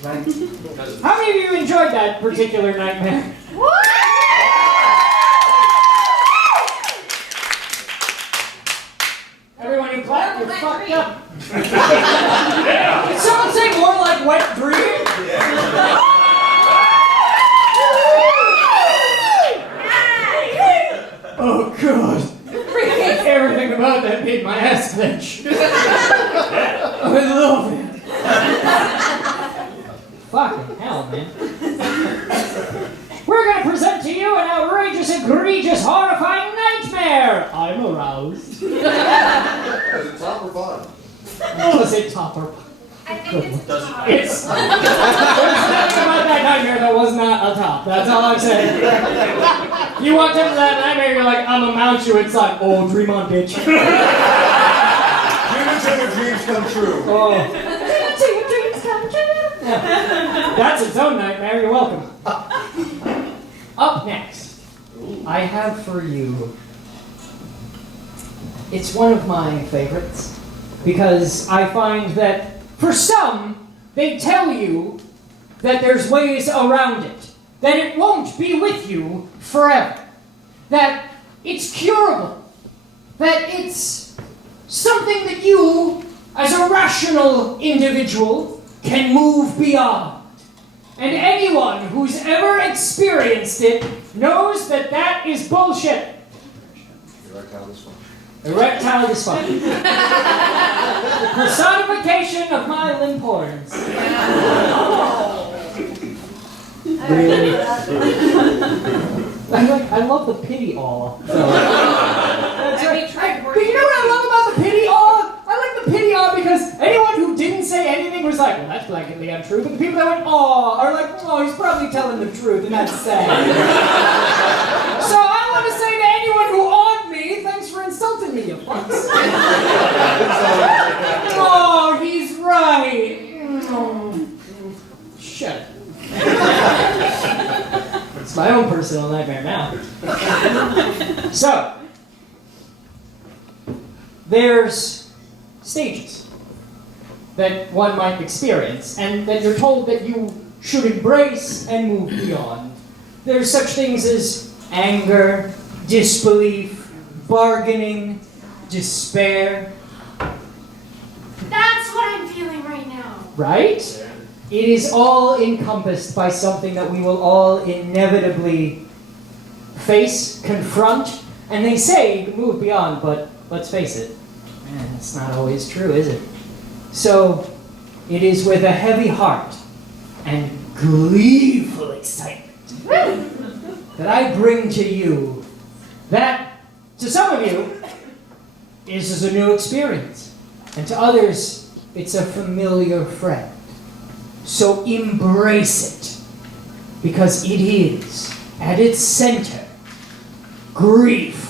How many of you enjoyed that particular nightmare? Everyone who clapped, you're fucked up. Did someone say more like wet dream? Oh god. Everything about that made my ass clench. I love it. Fucking hell, man. We're gonna present to you an outrageous, egregious, horrifying nightmare. I'm aroused. Is it top or bottom? Was it top or bottom? I think it's a top. It's there's nothing about that nightmare that was not a top. That's all I'm saying. You walked into that nightmare, you're like, I'm gonna mount you inside. Oh, dream on, bitch. Humans and their dreams come true. Oh. Until your dreams come true. Yeah. That's its own nightmare. You're welcome. Up next, I have for you. It's one of my favorites because I find that for some, they tell you that there's ways around it, that it won't be with you forever, that it's curable, that it's something that you, as a rational individual, can move beyond. And anyone who's ever experienced it knows that that is bullshit. Erectile dysfunction. The personification of my limp horns. Really? I love the pity awe. So. That's right. But you know what I love about the pity awe? I like the pity awe because anyone who didn't say anything was like, well, that's blatantly untrue. But the people that went aw are like, oh, he's probably telling the truth, and that's sad. So I want to say to anyone who awed me, thanks for insulting me, you fucks. Oh, he's right. Shut up. It's my own personal nightmare now. So, there's stages that one might experience, and that you're told that you should embrace and move beyond. There's such things as anger, disbelief, bargaining, despair. That's what I'm feeling right now. Right? It is all encompassed by something that we will all inevitably face, confront, and they say you can move beyond, but let's face it, man, it's not always true, is it? So, it is with a heavy heart and gleeful excitement that I bring to you that, to some of you, is a new experience, and to others, it's a familiar friend. So embrace it, because it is, at its center, grief.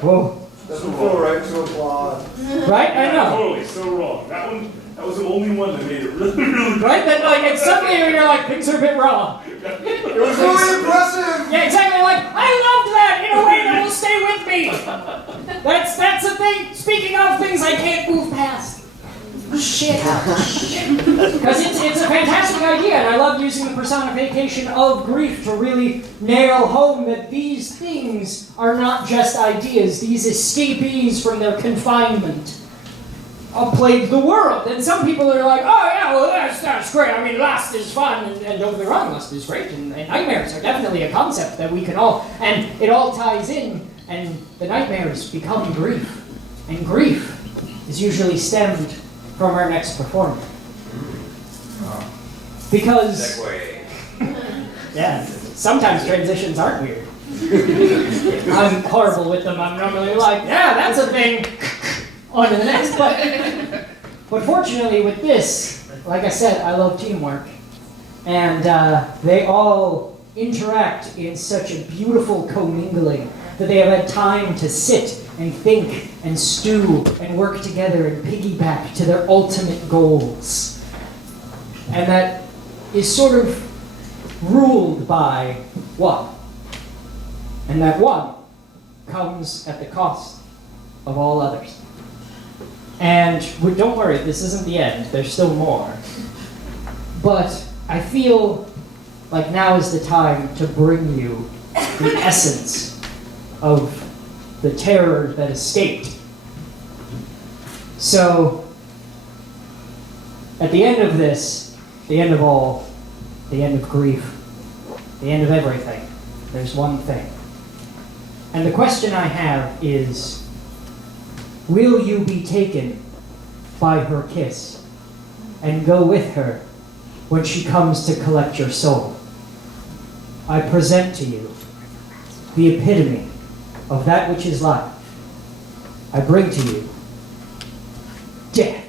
Whoa. Doesn't feel right to applaud. Right? I know. Totally, so wrong. That was the only one that made it really Right? Then like and suddenly you're like, things are a bit raw. It was really impressive! Yeah, exactly. Like, I loved that in a way that will stay with me. That's a thing. Speaking of things I can't move past. Shit. Because it's a fantastic idea, and I love using the personification of grief to really nail home that these things are not just ideas. These escapees from their confinement plague the world. And some people are like, oh yeah, well that's great. I mean, lust is fun, and don't be wrong, lust is great, and nightmares are definitely a concept that we can all, and it all ties in, and the nightmares become grief. And grief is usually stemmed from our next performer. Because, yeah, sometimes transitions aren't weird. I'm horrible with them. I'm normally like, yeah, that's a thing. On to the next, but fortunately with this, like I said, I love teamwork, and they all interact in such a beautiful commingling that they have had time to sit and think and stew and work together and piggyback to their ultimate goals, and that is sort of ruled by one, and that one comes at the cost of all others. And don't worry, this isn't the end. There's still more. But I feel like now is the time to bring you the essence of the terror that escaped. So, at the end of this, the end of all, the end of grief, the end of everything, there's one thing. And the question I have is, will you be taken by her kiss and go with her when she comes to collect your soul? I present to you the epitome of that which is life. I bring to you death.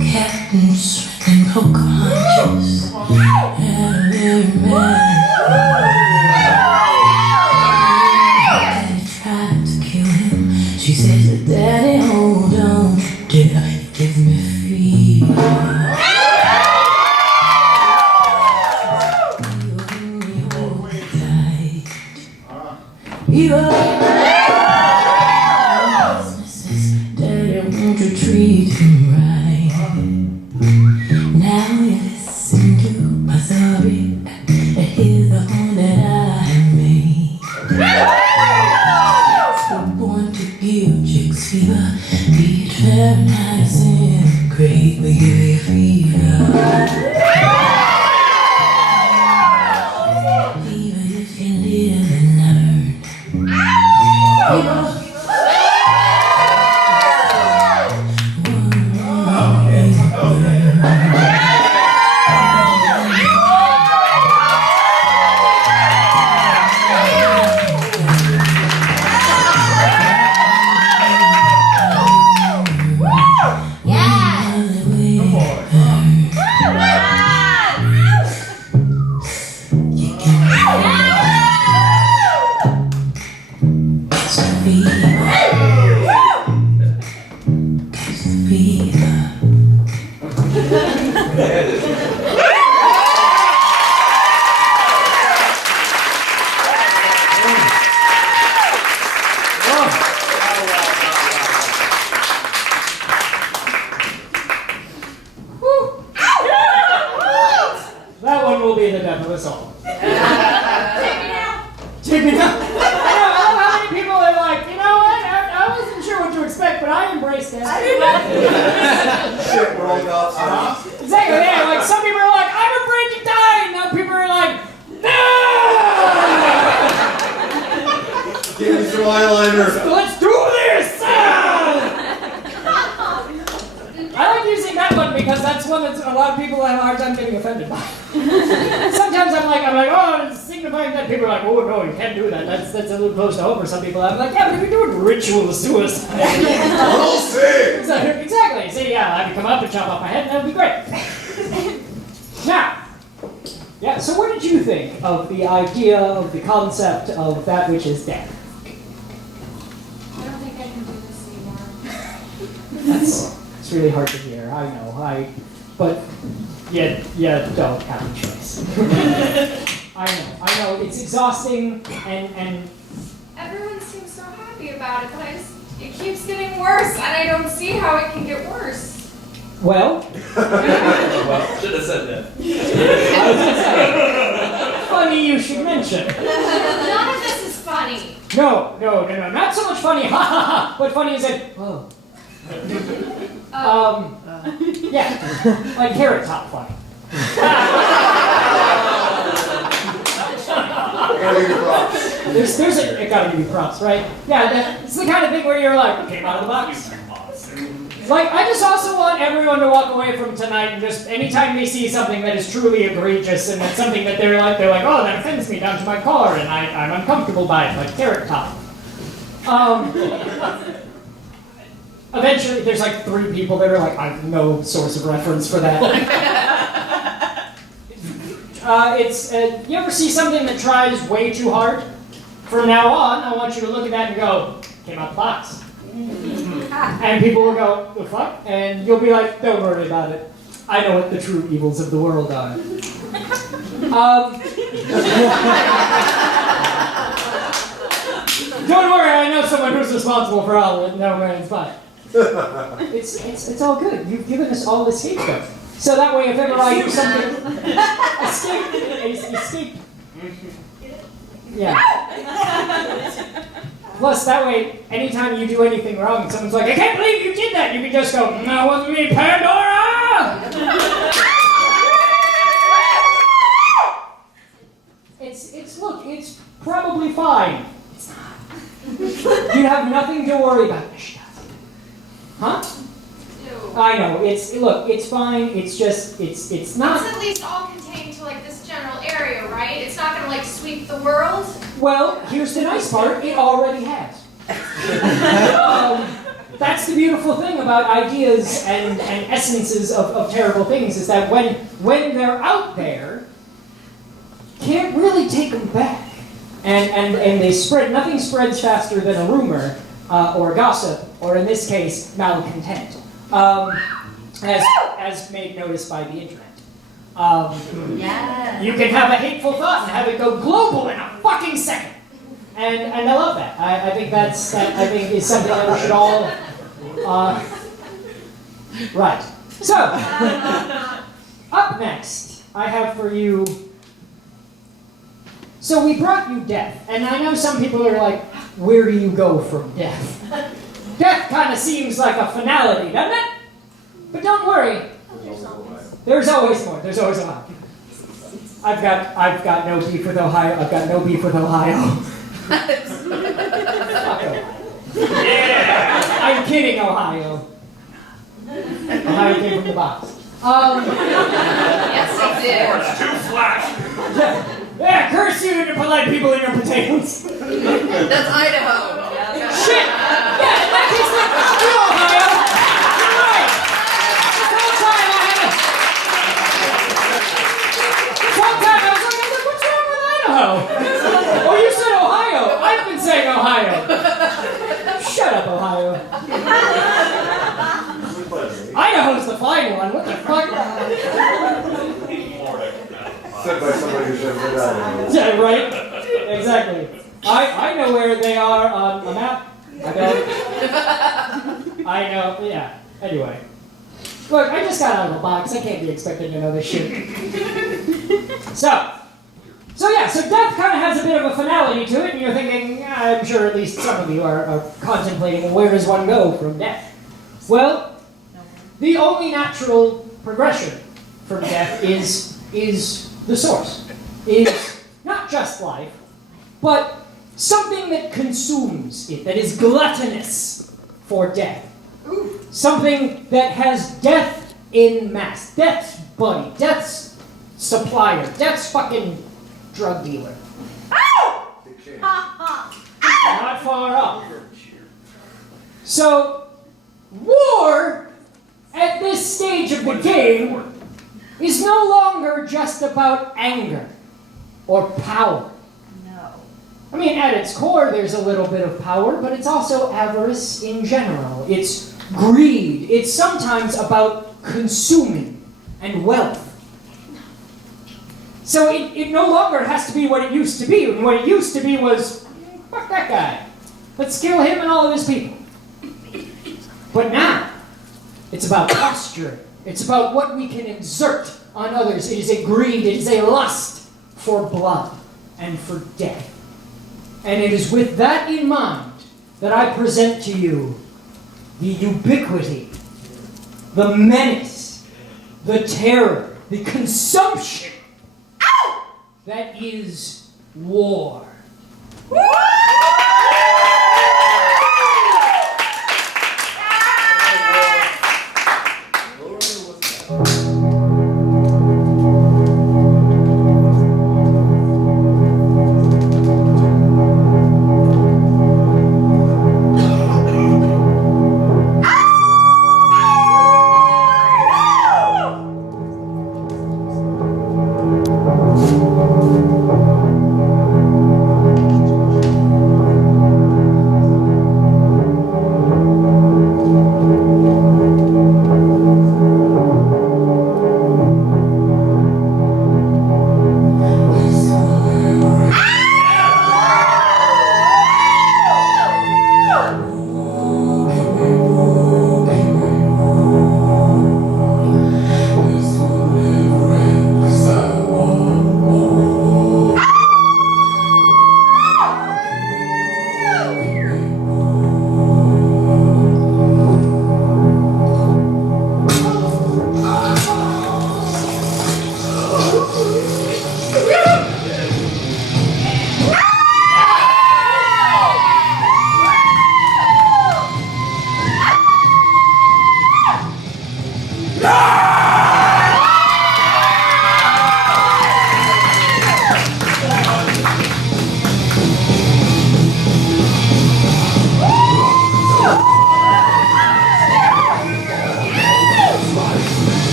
Captain Shrimp and Pocahontas. That one will be the death of us all. Take me now. Take me now. I don't know how many people are like, you know what? I wasn't sure what to expect, but I embraced it. Shit, we're all Nazis. Exactly, yeah. Like some people are like, I'm afraid to die, and now people are like, no! Give me some eyeliner. Let's do this! I like using that one because that's one that a lot of people have a hard time getting offended by. Sometimes I'm like, oh, it's signifying that. People are like, oh no, you can't do that. That's a little close to home for some people. I'm like, yeah, but if you're doing ritual suicide. I'll see. Exactly. See, yeah, I can come up and chop off my head, and that would be great. Now, yeah, so what did you think of the idea, of the concept of that which is death? I don't think I can do this anymore. It's really hard to hear, I know. But you don't have a choice. I know, it's exhausting and Everyone seems so happy about it, but it keeps getting worse, and I don't see how it can get worse. well, Should have said that. I was gonna say, funny you should mention. None of this is funny. No, not so much funny, ha ha ha, but funny is that, oh. Yeah, like Carrot Top funny. Gotta give you props. It gotta give you props, right? Yeah, it's the kind of thing where you're like, came out of the box. Like, I just also want everyone to walk away from tonight and just, anytime they see something that is truly egregious and it's something that they're like, oh, that offends me down to my core and I'm uncomfortable by it, like Carrot Top. Eventually, there's like 3 people that are like, I have no source of reference for that. You ever see something that tries way too hard? From now on, I want you to look at that and go, came out the box. And people will go, the fuck? And you'll be like, don't worry about it. I know what the true evils of the world are. Don't worry, I know someone who's responsible for all of it. No man's fine. It's all good. You've given us all the scapegoat. So that way, if ever I do something, escape. Yeah. Plus, that way, anytime you do anything wrong, and someone's like, I can't believe you did that, you can just go, that wasn't me, Pandora! It's probably fine. It's not. You have nothing to worry about. Huh? Ew. I know, it's fine, it's just, it's not. It's at least all contained to like this general area, right? It's not gonna like sweep the world. Well, here's the nice part, it already has. That's the beautiful thing about ideas and essences of terrible things, is that when they're out there, can't really take them back. And they spread, nothing spreads faster than a rumor, or gossip, or in this case, malcontent, as made notice by the internet. You can have a hateful thought and have it go global in a fucking second. And I love that. I think that is something that we should all, right. So, up next, I have for you, so we brought you death, and I know some people are like, where do you go from death? Death kind of seems like a finality, doesn't it? But don't worry, There's always more. There's always a lot. I've got no beef with Ohio. I've got no beef with Ohio. Fuck Ohio. Yeah! I'm kidding, Ohio. Ohio came from the box. Yes, he did. It's too flash! Yeah, curse you to polite people in your potatoes. That's Idaho. Shit! Yeah, in that case, then, fuck you, Ohio! Right! This whole time I was like, what's wrong with Idaho? Oh, you said Ohio. I've been saying Ohio. Shut up, Ohio. Idaho's the fine one. What the fuck? Said by somebody who's never been out of it. Yeah, right? Exactly. I know where they are on a map. I know, yeah. Anyway. Look, I just got out of the box. I can't be expected to know this shit. So death kind of has a bit of a finality to it, and you're thinking, I'm sure at least some of you are contemplating, where does one go from death? Well, the only natural progression from death is the source. Is not just life, but something that consumes it, that is gluttonous for death. Something that has death in mass. Death's buddy, death's supplier, death's fucking drug dealer. Not far off. So, war, at this stage of the game, is no longer just about anger or power. No. I mean, at its core, there's a little bit of power, but it's also avarice in general. It's greed. It's sometimes about consuming and wealth. So it no longer has to be what it used to be. And what it used to be was, fuck that guy. Let's kill him and all of his people. But now, it's about posturing. It's about what we can exert on others. It is a greed. It is a lust for blood and for death. And it is with that in mind that I present to you the ubiquity, the menace, the terror, the consumption that is war.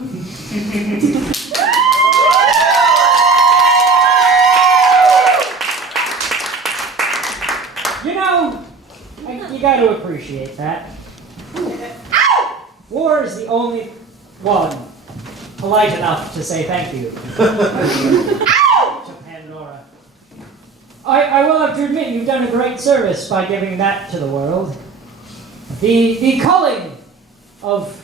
You know, you got to appreciate that. War is the only one polite enough to say thank you to Pandora. I will have to admit, you've done a great service by giving that to the world. The culling of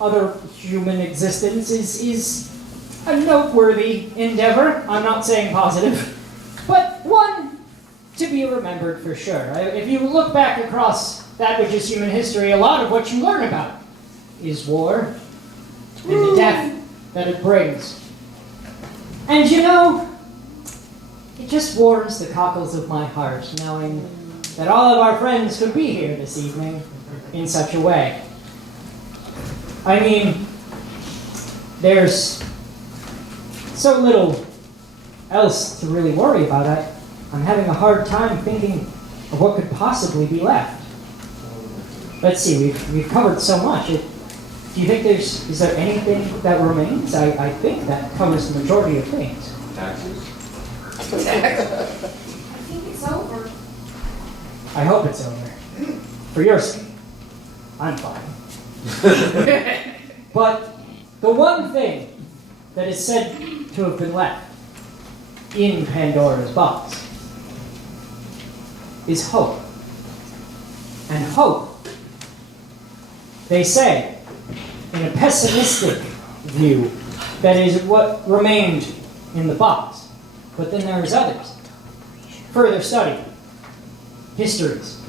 other human existence is a noteworthy endeavor. I'm not saying positive, but one to be remembered for sure. If you look back across that which is human history, a lot of what you learn about is war and the death that it brings. And you know, it just warms the cockles of my heart knowing that all of our friends could be here this evening in such a way. I mean, there's so little else to really worry about. I'm having a hard time thinking of what could possibly be left. Let's see, we've covered so much. Do you think is there anything that remains? I think that covers the majority of things. Taxes? I think it's over. I hope it's over. For your sake. I'm fine. But the one thing that is said to have been left in Pandora's box is hope. And hope, they say, in a pessimistic view, that is what remained in the box. But then there's others. Further study, histories,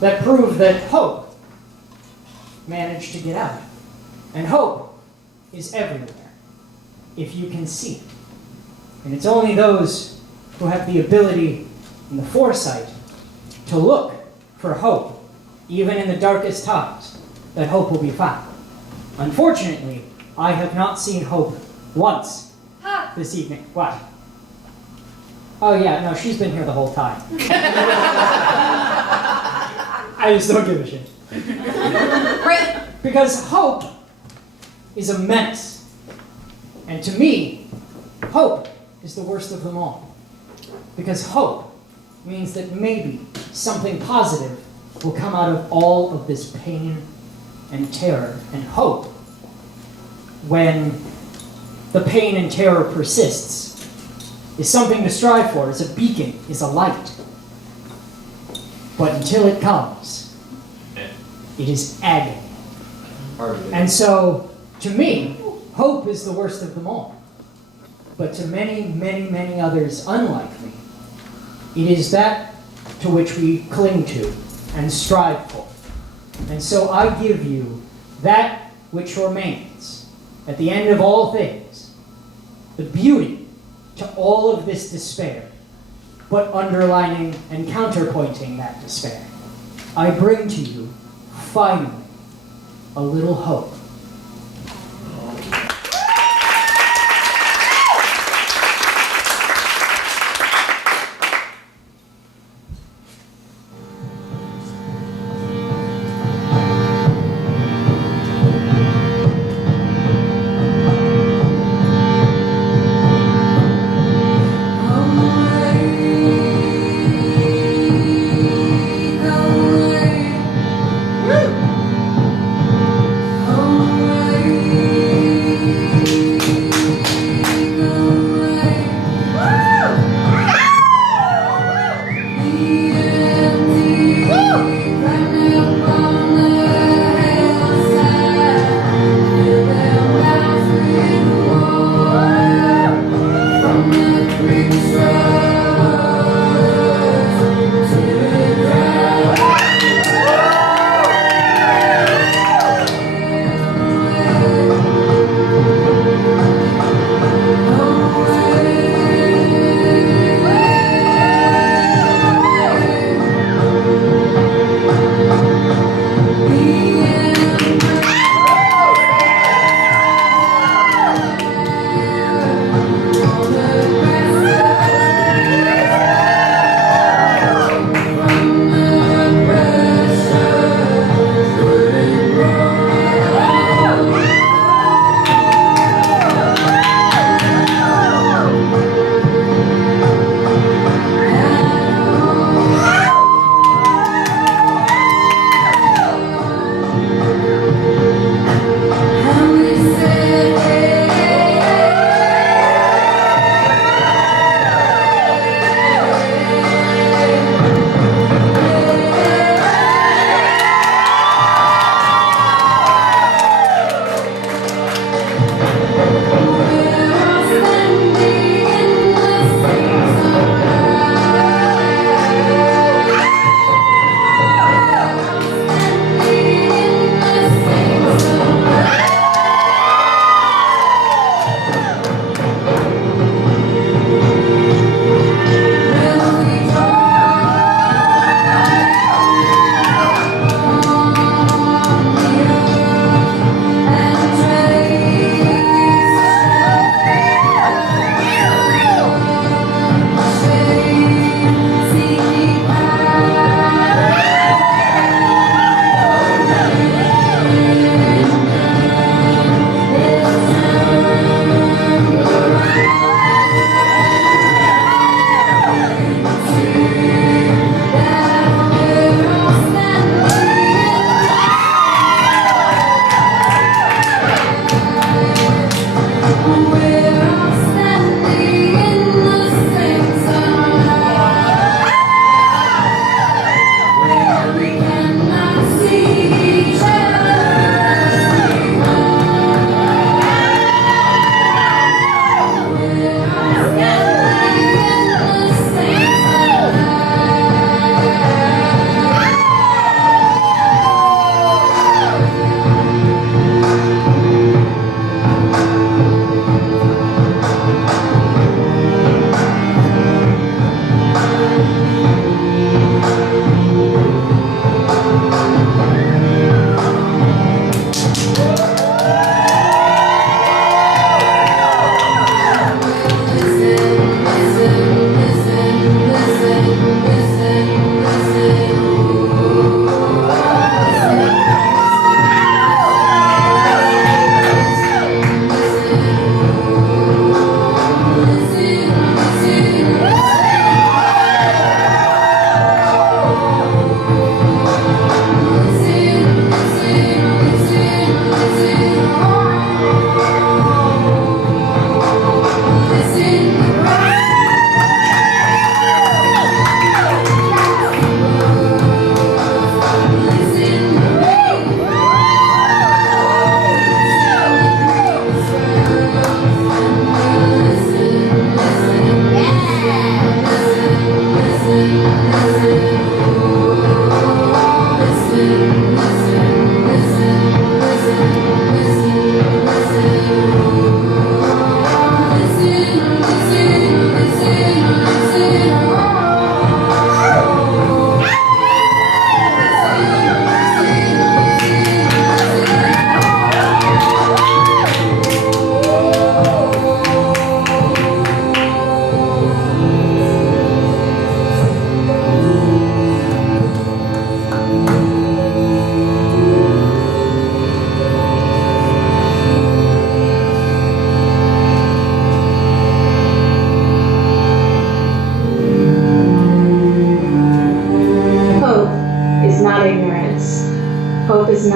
that prove that hope managed to get out. And hope is everywhere, if you can see it. And it's only those who have the ability and the foresight to look for hope, even in the darkest times, that hope will be found. Unfortunately, I have not seen hope once this evening. What? Oh yeah, no, she's been here the whole time. I just don't give a shit. Because hope is a menace. And to me, hope is the worst of them all. Because hope means that maybe something positive will come out of all of this pain and terror. And hope, when the pain and terror persists, is something to strive for, is a beacon, is a light. But until it comes, it is agony. And so, to me, hope is the worst of them all. But to many, many, many others unlike me, it is that to which we cling to and strive for. And so I give you that which remains at the end of all things, the beauty to all of this despair, but underlining and counterpointing that despair. I bring to you, finally, a little hope. Oh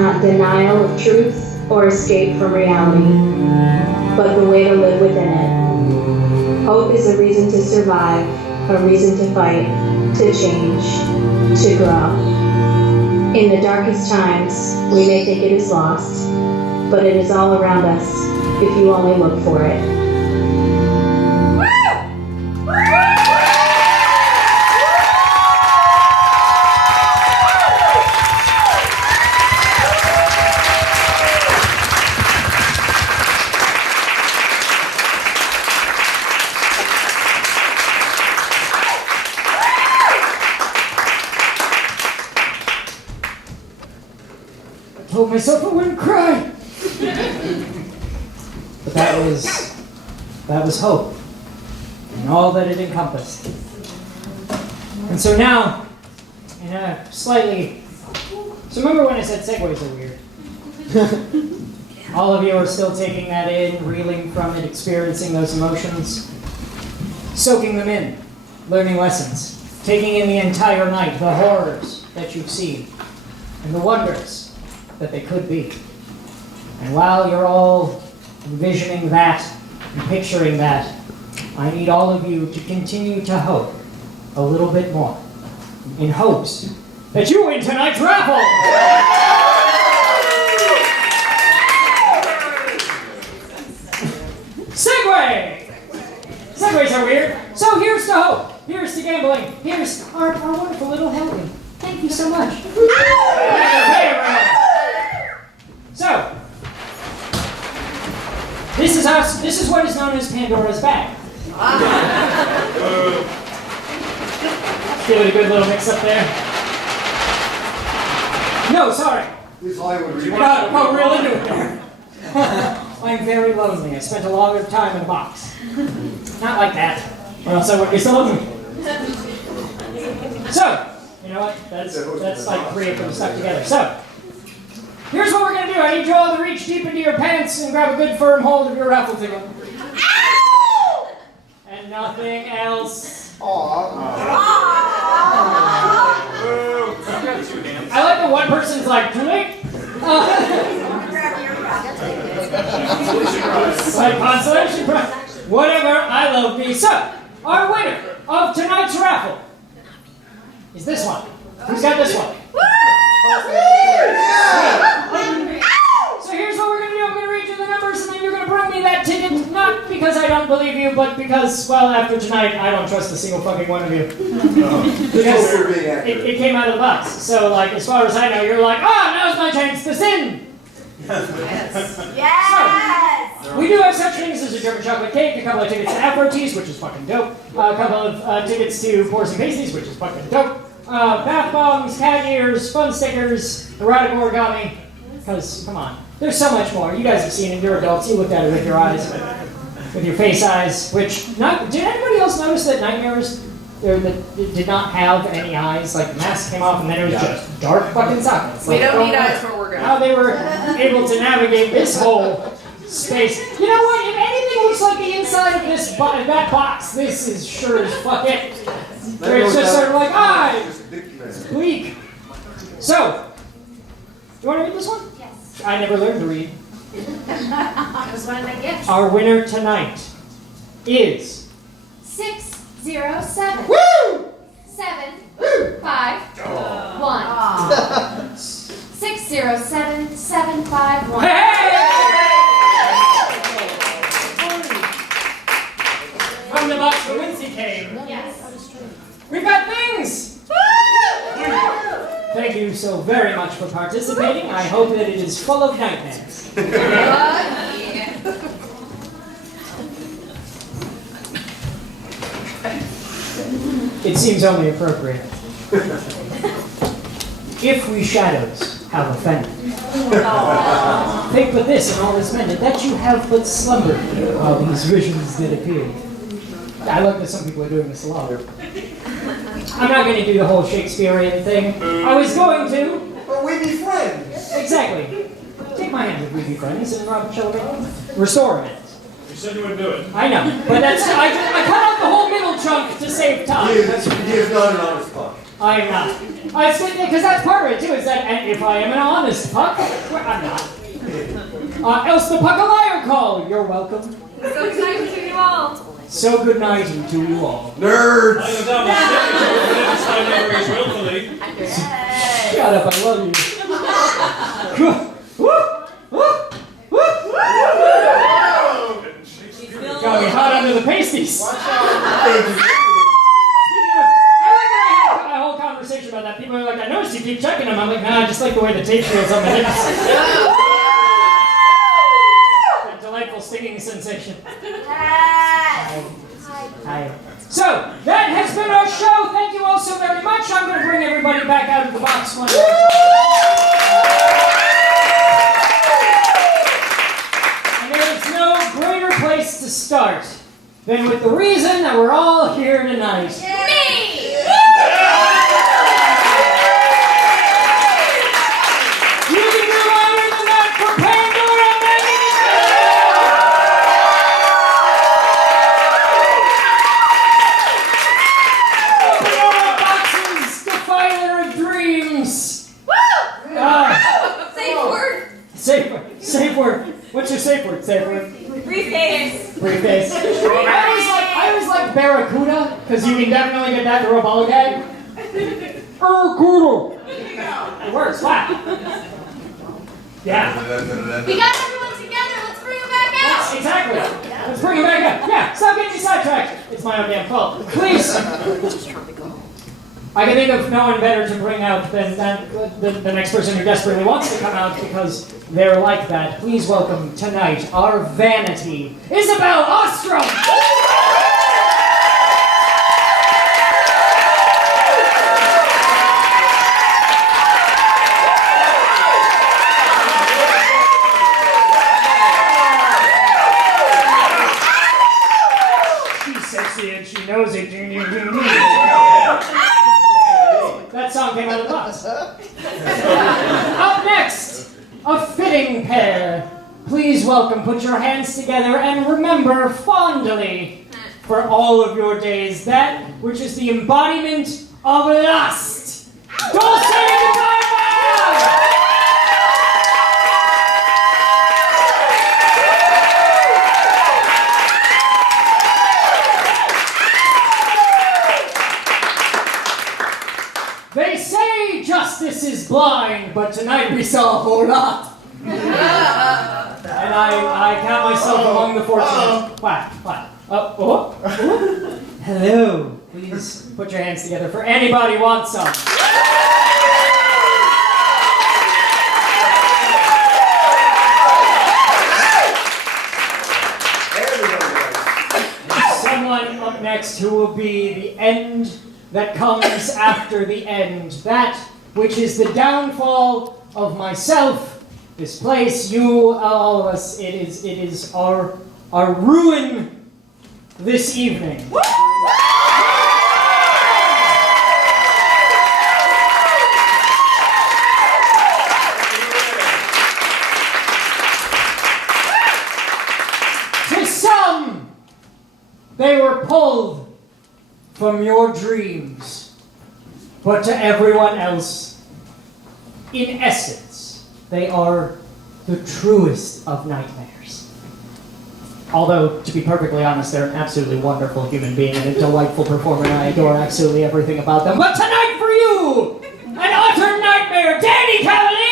not denial of truth or escape from reality, but the way to live within it. Hope is a reason to survive, a reason to fight, to change, to grow. In the darkest times, we may think it is lost, but it is all around us if you only look for it. I told myself I wouldn't cry. But that was hope, and all that it encompassed. And so now, in a slightly, so remember when I said segues are weird? All of you are still taking that in, reeling from it, experiencing those emotions, soaking them in, learning lessons, taking in the entire night, the horrors that you've seen, and the wonders that they could be. And while you're all envisioning that and picturing that, I need all of you to continue to hope a little bit more, in hopes that you win tonight's raffle! Segway! Segways are weird. So here's to hope. Here's to gambling. Here's our wonderful little Helga. Thank you so much. So, this is what is known as Pandora's bag. Give it a good little mix up there. No, sorry. This Hollywood. Go real into it there. I'm very lonely. I spent a lot of time in a box. Not like that, or else I wouldn't be so lonely. So, you know what? That's like three of them stuck together. So, here's what we're going to do. I need you all to reach deep into your pants and grab a good firm hold of your raffle ticket. And nothing else. I like that one person's like, too late. Like consolation prize. Whatever, I love me. So, our winner of tonight's raffle is this one. Who's got this one? So here's what we're going to do. I'm going to read you the numbers and then you're going to bring me that ticket. Not because I don't believe you, but because, well, after tonight, I don't trust a single fucking one of you. Because it came out of the box. So, like, as far as I know, you're like, now's my chance to sin. Yes! So, we do have such things as a German chocolate cake, a couple of tickets to Afro Teas, which is fucking dope, a couple of tickets to Boars and Pasties, which is fucking dope, bath bombs, cat ears, fun stickers, erotic origami, because, come on, there's so much more. You guys have seen it, you're adults, you looked at it with your eyes, with your face eyes, which, did anybody else notice that Nightmares did not have any eyes? Like, the mask came off and then it was just dark fucking sockets. We Like, don't need eyes where we're going. how they were able to navigate this whole space. You know what? If anything looks like the inside of that box, this is sure as fuck it. Where it's just sort of like, it's bleak. So, you want to read this one? Yes. I never learned to read. That was one of my gifts. Our winner tonight is 607. Woo! 7 5 1. 607 751. From the box from whence he came. Yes. We've got things! Thank you so very much for participating. I hope that it is full of nightmares. It seems only appropriate. If we shadows have offended, think but this and all is mended, that you have but slumbered while these visions did appear. I like that some people are doing this a lot. I'm not going to do the whole Shakespearean thing. I was going to. But we be friends. Exactly. Take my hand if we be friends and Rob restore a minute. You said you would do it. I know, but that's I cut out the whole middle chunk to save time. He is not an honest fuck. I am not. Because that's part of it too, is that and if I am an honest puck, well, I'm not. Else the Cavalier call. You're welcome. So excited to you all. So good night to you all. Nerds! Shut up, I love you. Got me hot under the pasties. Speaking of, I had a whole conversation about that. People are like, I noticed you keep checking them. I'm like, nah, I just like the way the tape feels on my hips. That delightful stinging sensation. Hi. So, that has been our show. Thank you all so very much. I'm going to bring everybody back out of the box one more time. And there is no greater place to start than with the reason that we're all here tonight. Me! You can do louder than that for Pandora, Safe word. What's your safe word? Safe word. Briefcase. Briefcase. I always like Barracuda, because you can definitely get that through a ball gag. Barracuda. It works. Wow. Yeah. We got everyone together. Let's bring them back out. Yes, exactly. Let's bring it back up. Yeah, stop getting me sidetracked. It's my own damn fault. Please. I can think of no one better to bring out than the next person who desperately wants to come out because they're like that. Please welcome tonight our Vanity, Isabel Astrum! She's sexy and she knows it. That song came out of the box. Up next, a fitting pair. Please welcome, put your hands together, and remember fondly for all of your days that which is the embodiment of lust. Dulce and Meow! They say justice is blind, but tonight we saw a whole lot. And I count myself among the fortunate. What? Hello. Please put your hands together for anybody Wansom. Someone up next who will be the end that comes after the end. That which is the downfall of myself, this place, you, all of us. It is our ruin this evening. To some, they were pulled from your dreams, but to everyone else, in essence, they are the truest of nightmares. Although, to be perfectly honest, they're an absolutely wonderful human being and a delightful performer, and I adore absolutely everything about them. But tonight for you, an utter nightmare, Cavalier!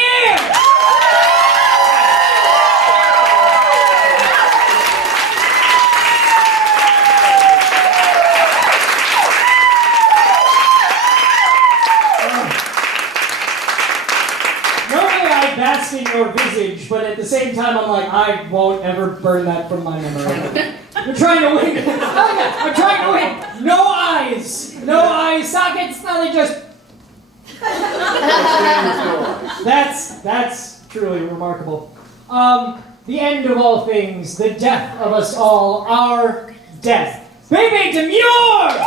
Bask in your visage, but at the same time I'm like, I won't ever burn that from my memory. I'm trying to win. I'm trying to win. No eyes sockets, no, they just... That's truly remarkable. The end of all things, the death of us all, our death. Bebe Demure!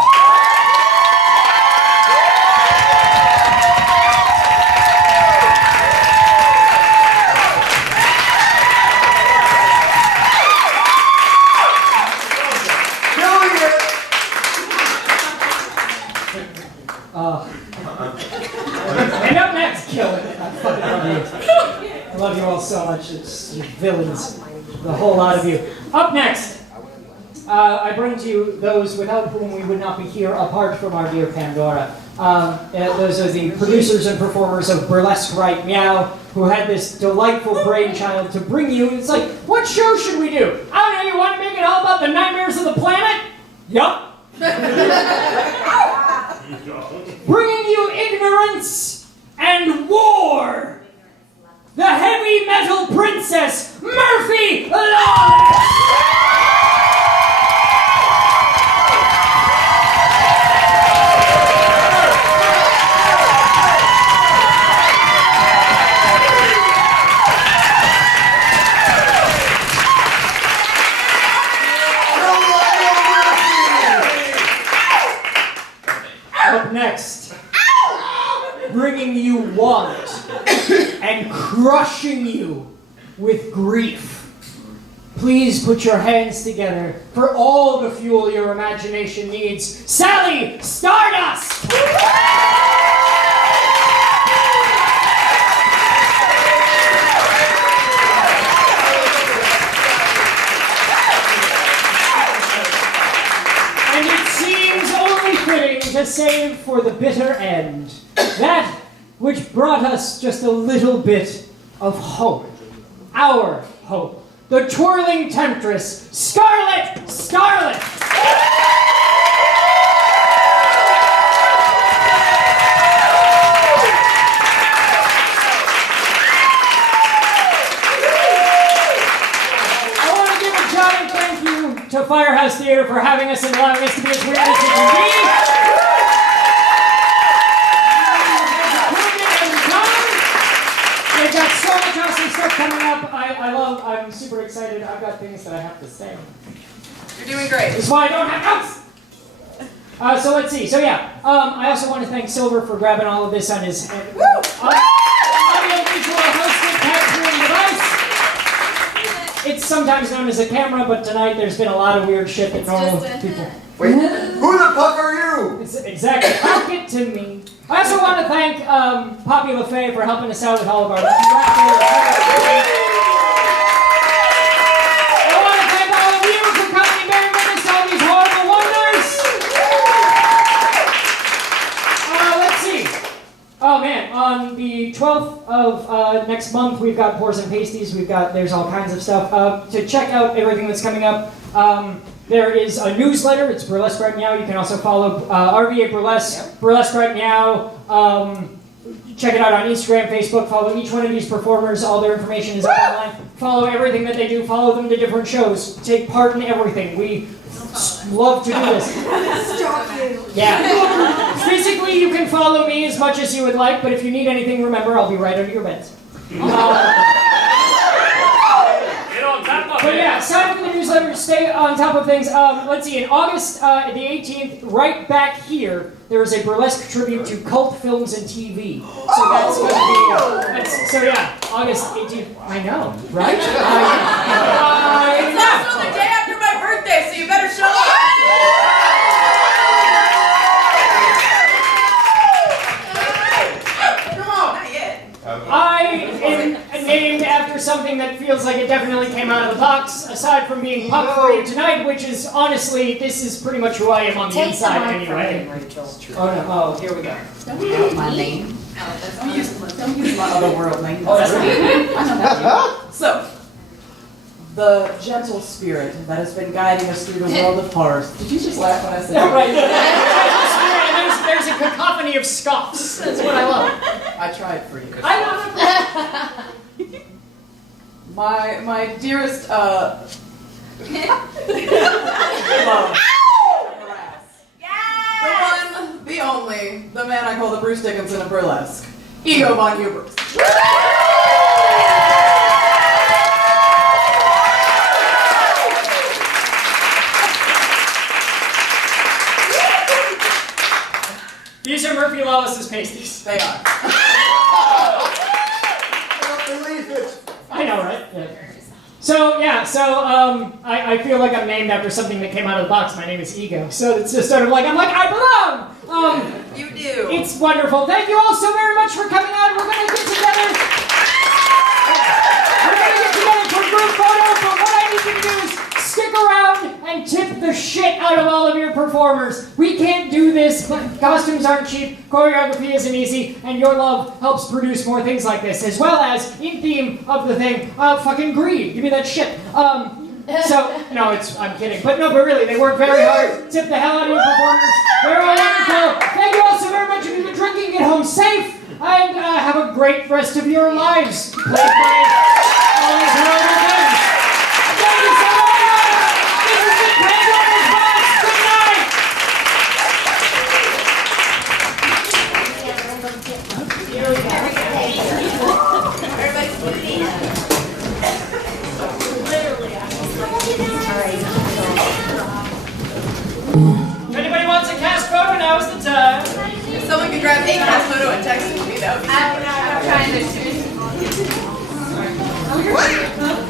bunch of villains, the whole lot of you. Up next, I bring to you those without whom we would not be here apart from our dear Pandora. Those are the producers and performers of Burlesque Right Meow, who had this delightful brainchild to bring you. It's like, what show should we do? I don't know, you want to make it all about the nightmares of the planet? Yup. Bringing you ignorance and war. The heavy metal princess, Murphy Lawless! Up next, bringing you want and crushing you with grief. Please put your hands together for all the fuel your imagination needs. Sally Stardust! And it seems only fitting to save for the bitter end that which brought us just a little bit of hope. Our hope. The twirling temptress, Scarlet Starlet! I want to give a giant thank you to Firehouse Theatre for having us and allowing us to be as weird as it can be. They've got so much awesome stuff coming up. I'm super excited. I've got things that I have to say. You're doing great. That's why I don't have notes. So let's see. So yeah, I also want to thank Silver for grabbing all of this on his audio-visual hosted capturing device. It's sometimes known as a camera, but tonight there's been a lot of weird shit that normal people. Wait, who the fuck are you? Exactly. I'll get to me. I also want to thank Poppy LaFay for helping us out with all of our Raffle. I want to thank all of you for coming and bearing witness to all these horrible wonders. Let's see. Oh man, on the 12th of next month, we've got Pours and Pasties. There's all kinds of stuff. To check out everything that's coming up, there is a newsletter. It's Burlesque Right Meow. You can also follow RVA Burlesque, Burlesque Right Meow. Check it out on Instagram, Facebook. Follow each one of these performers. All their information is up online. Follow everything that they do. Follow them to different shows. Take part in everything. We love to do this. Yeah. Basically, you can follow me as much as you would like, but if you need anything, remember, I'll be right under your beds. But yeah, sign up for the newsletter, stay on top of things. Let's see, in August the 18th, right back here, there is a burlesque tribute to cult films and TV. So that's going to be, so yeah, August 18th. I know, right? It's also the day after my birthday, so you better show up. Come on, not yet. I am named after something that feels like it definitely came out of the box, aside from being pumped for you tonight, which is, honestly, this is pretty much who I am on the inside anyway. Oh no, oh, here we go. Don't use my name. Don't use my other world name. Oh, that's right. I know that. So, the gentle spirit that has been guiding us through the world of horrors. Did you just laugh when I said Yeah, that? right. There's a cacophony of scoffs. That's what I love. I tried for you. I love it. My dearest, love. The one, the only, the man I call the Bruce Dickinson of burlesque. Ego von Hubris. These are Murphy Lawless's pasties. They are. I don't believe it. I know, right? Yeah. So, yeah, I feel like I'm named after something that came out of the box. My name is Ego. So it's just sort of like, I'm like, I belong! You do. It's wonderful. Thank you all so very much for coming out. We're going to get together. We're going to photo, but what I need you to do is stick around and tip the shit out of all of your performers. We can't do this, but costumes aren't cheap, choreography isn't easy, and your love helps produce more things like this, as well as, in theme of the thing, fucking greed. Give me that shit. No, I'm kidding. But really, they work very hard. Tip the hell out of your performers. They're all wonderful. Thank you all so very much. If you've been drinking, get home safe, and have a great rest of your lives. Play, all these wonderful things. Thank you so much. This has been Pandora's Box. Good night. If anybody wants a cast photo, now is the time. If someone could grab a cast photo and text it to me, that would be I'm trying to. What?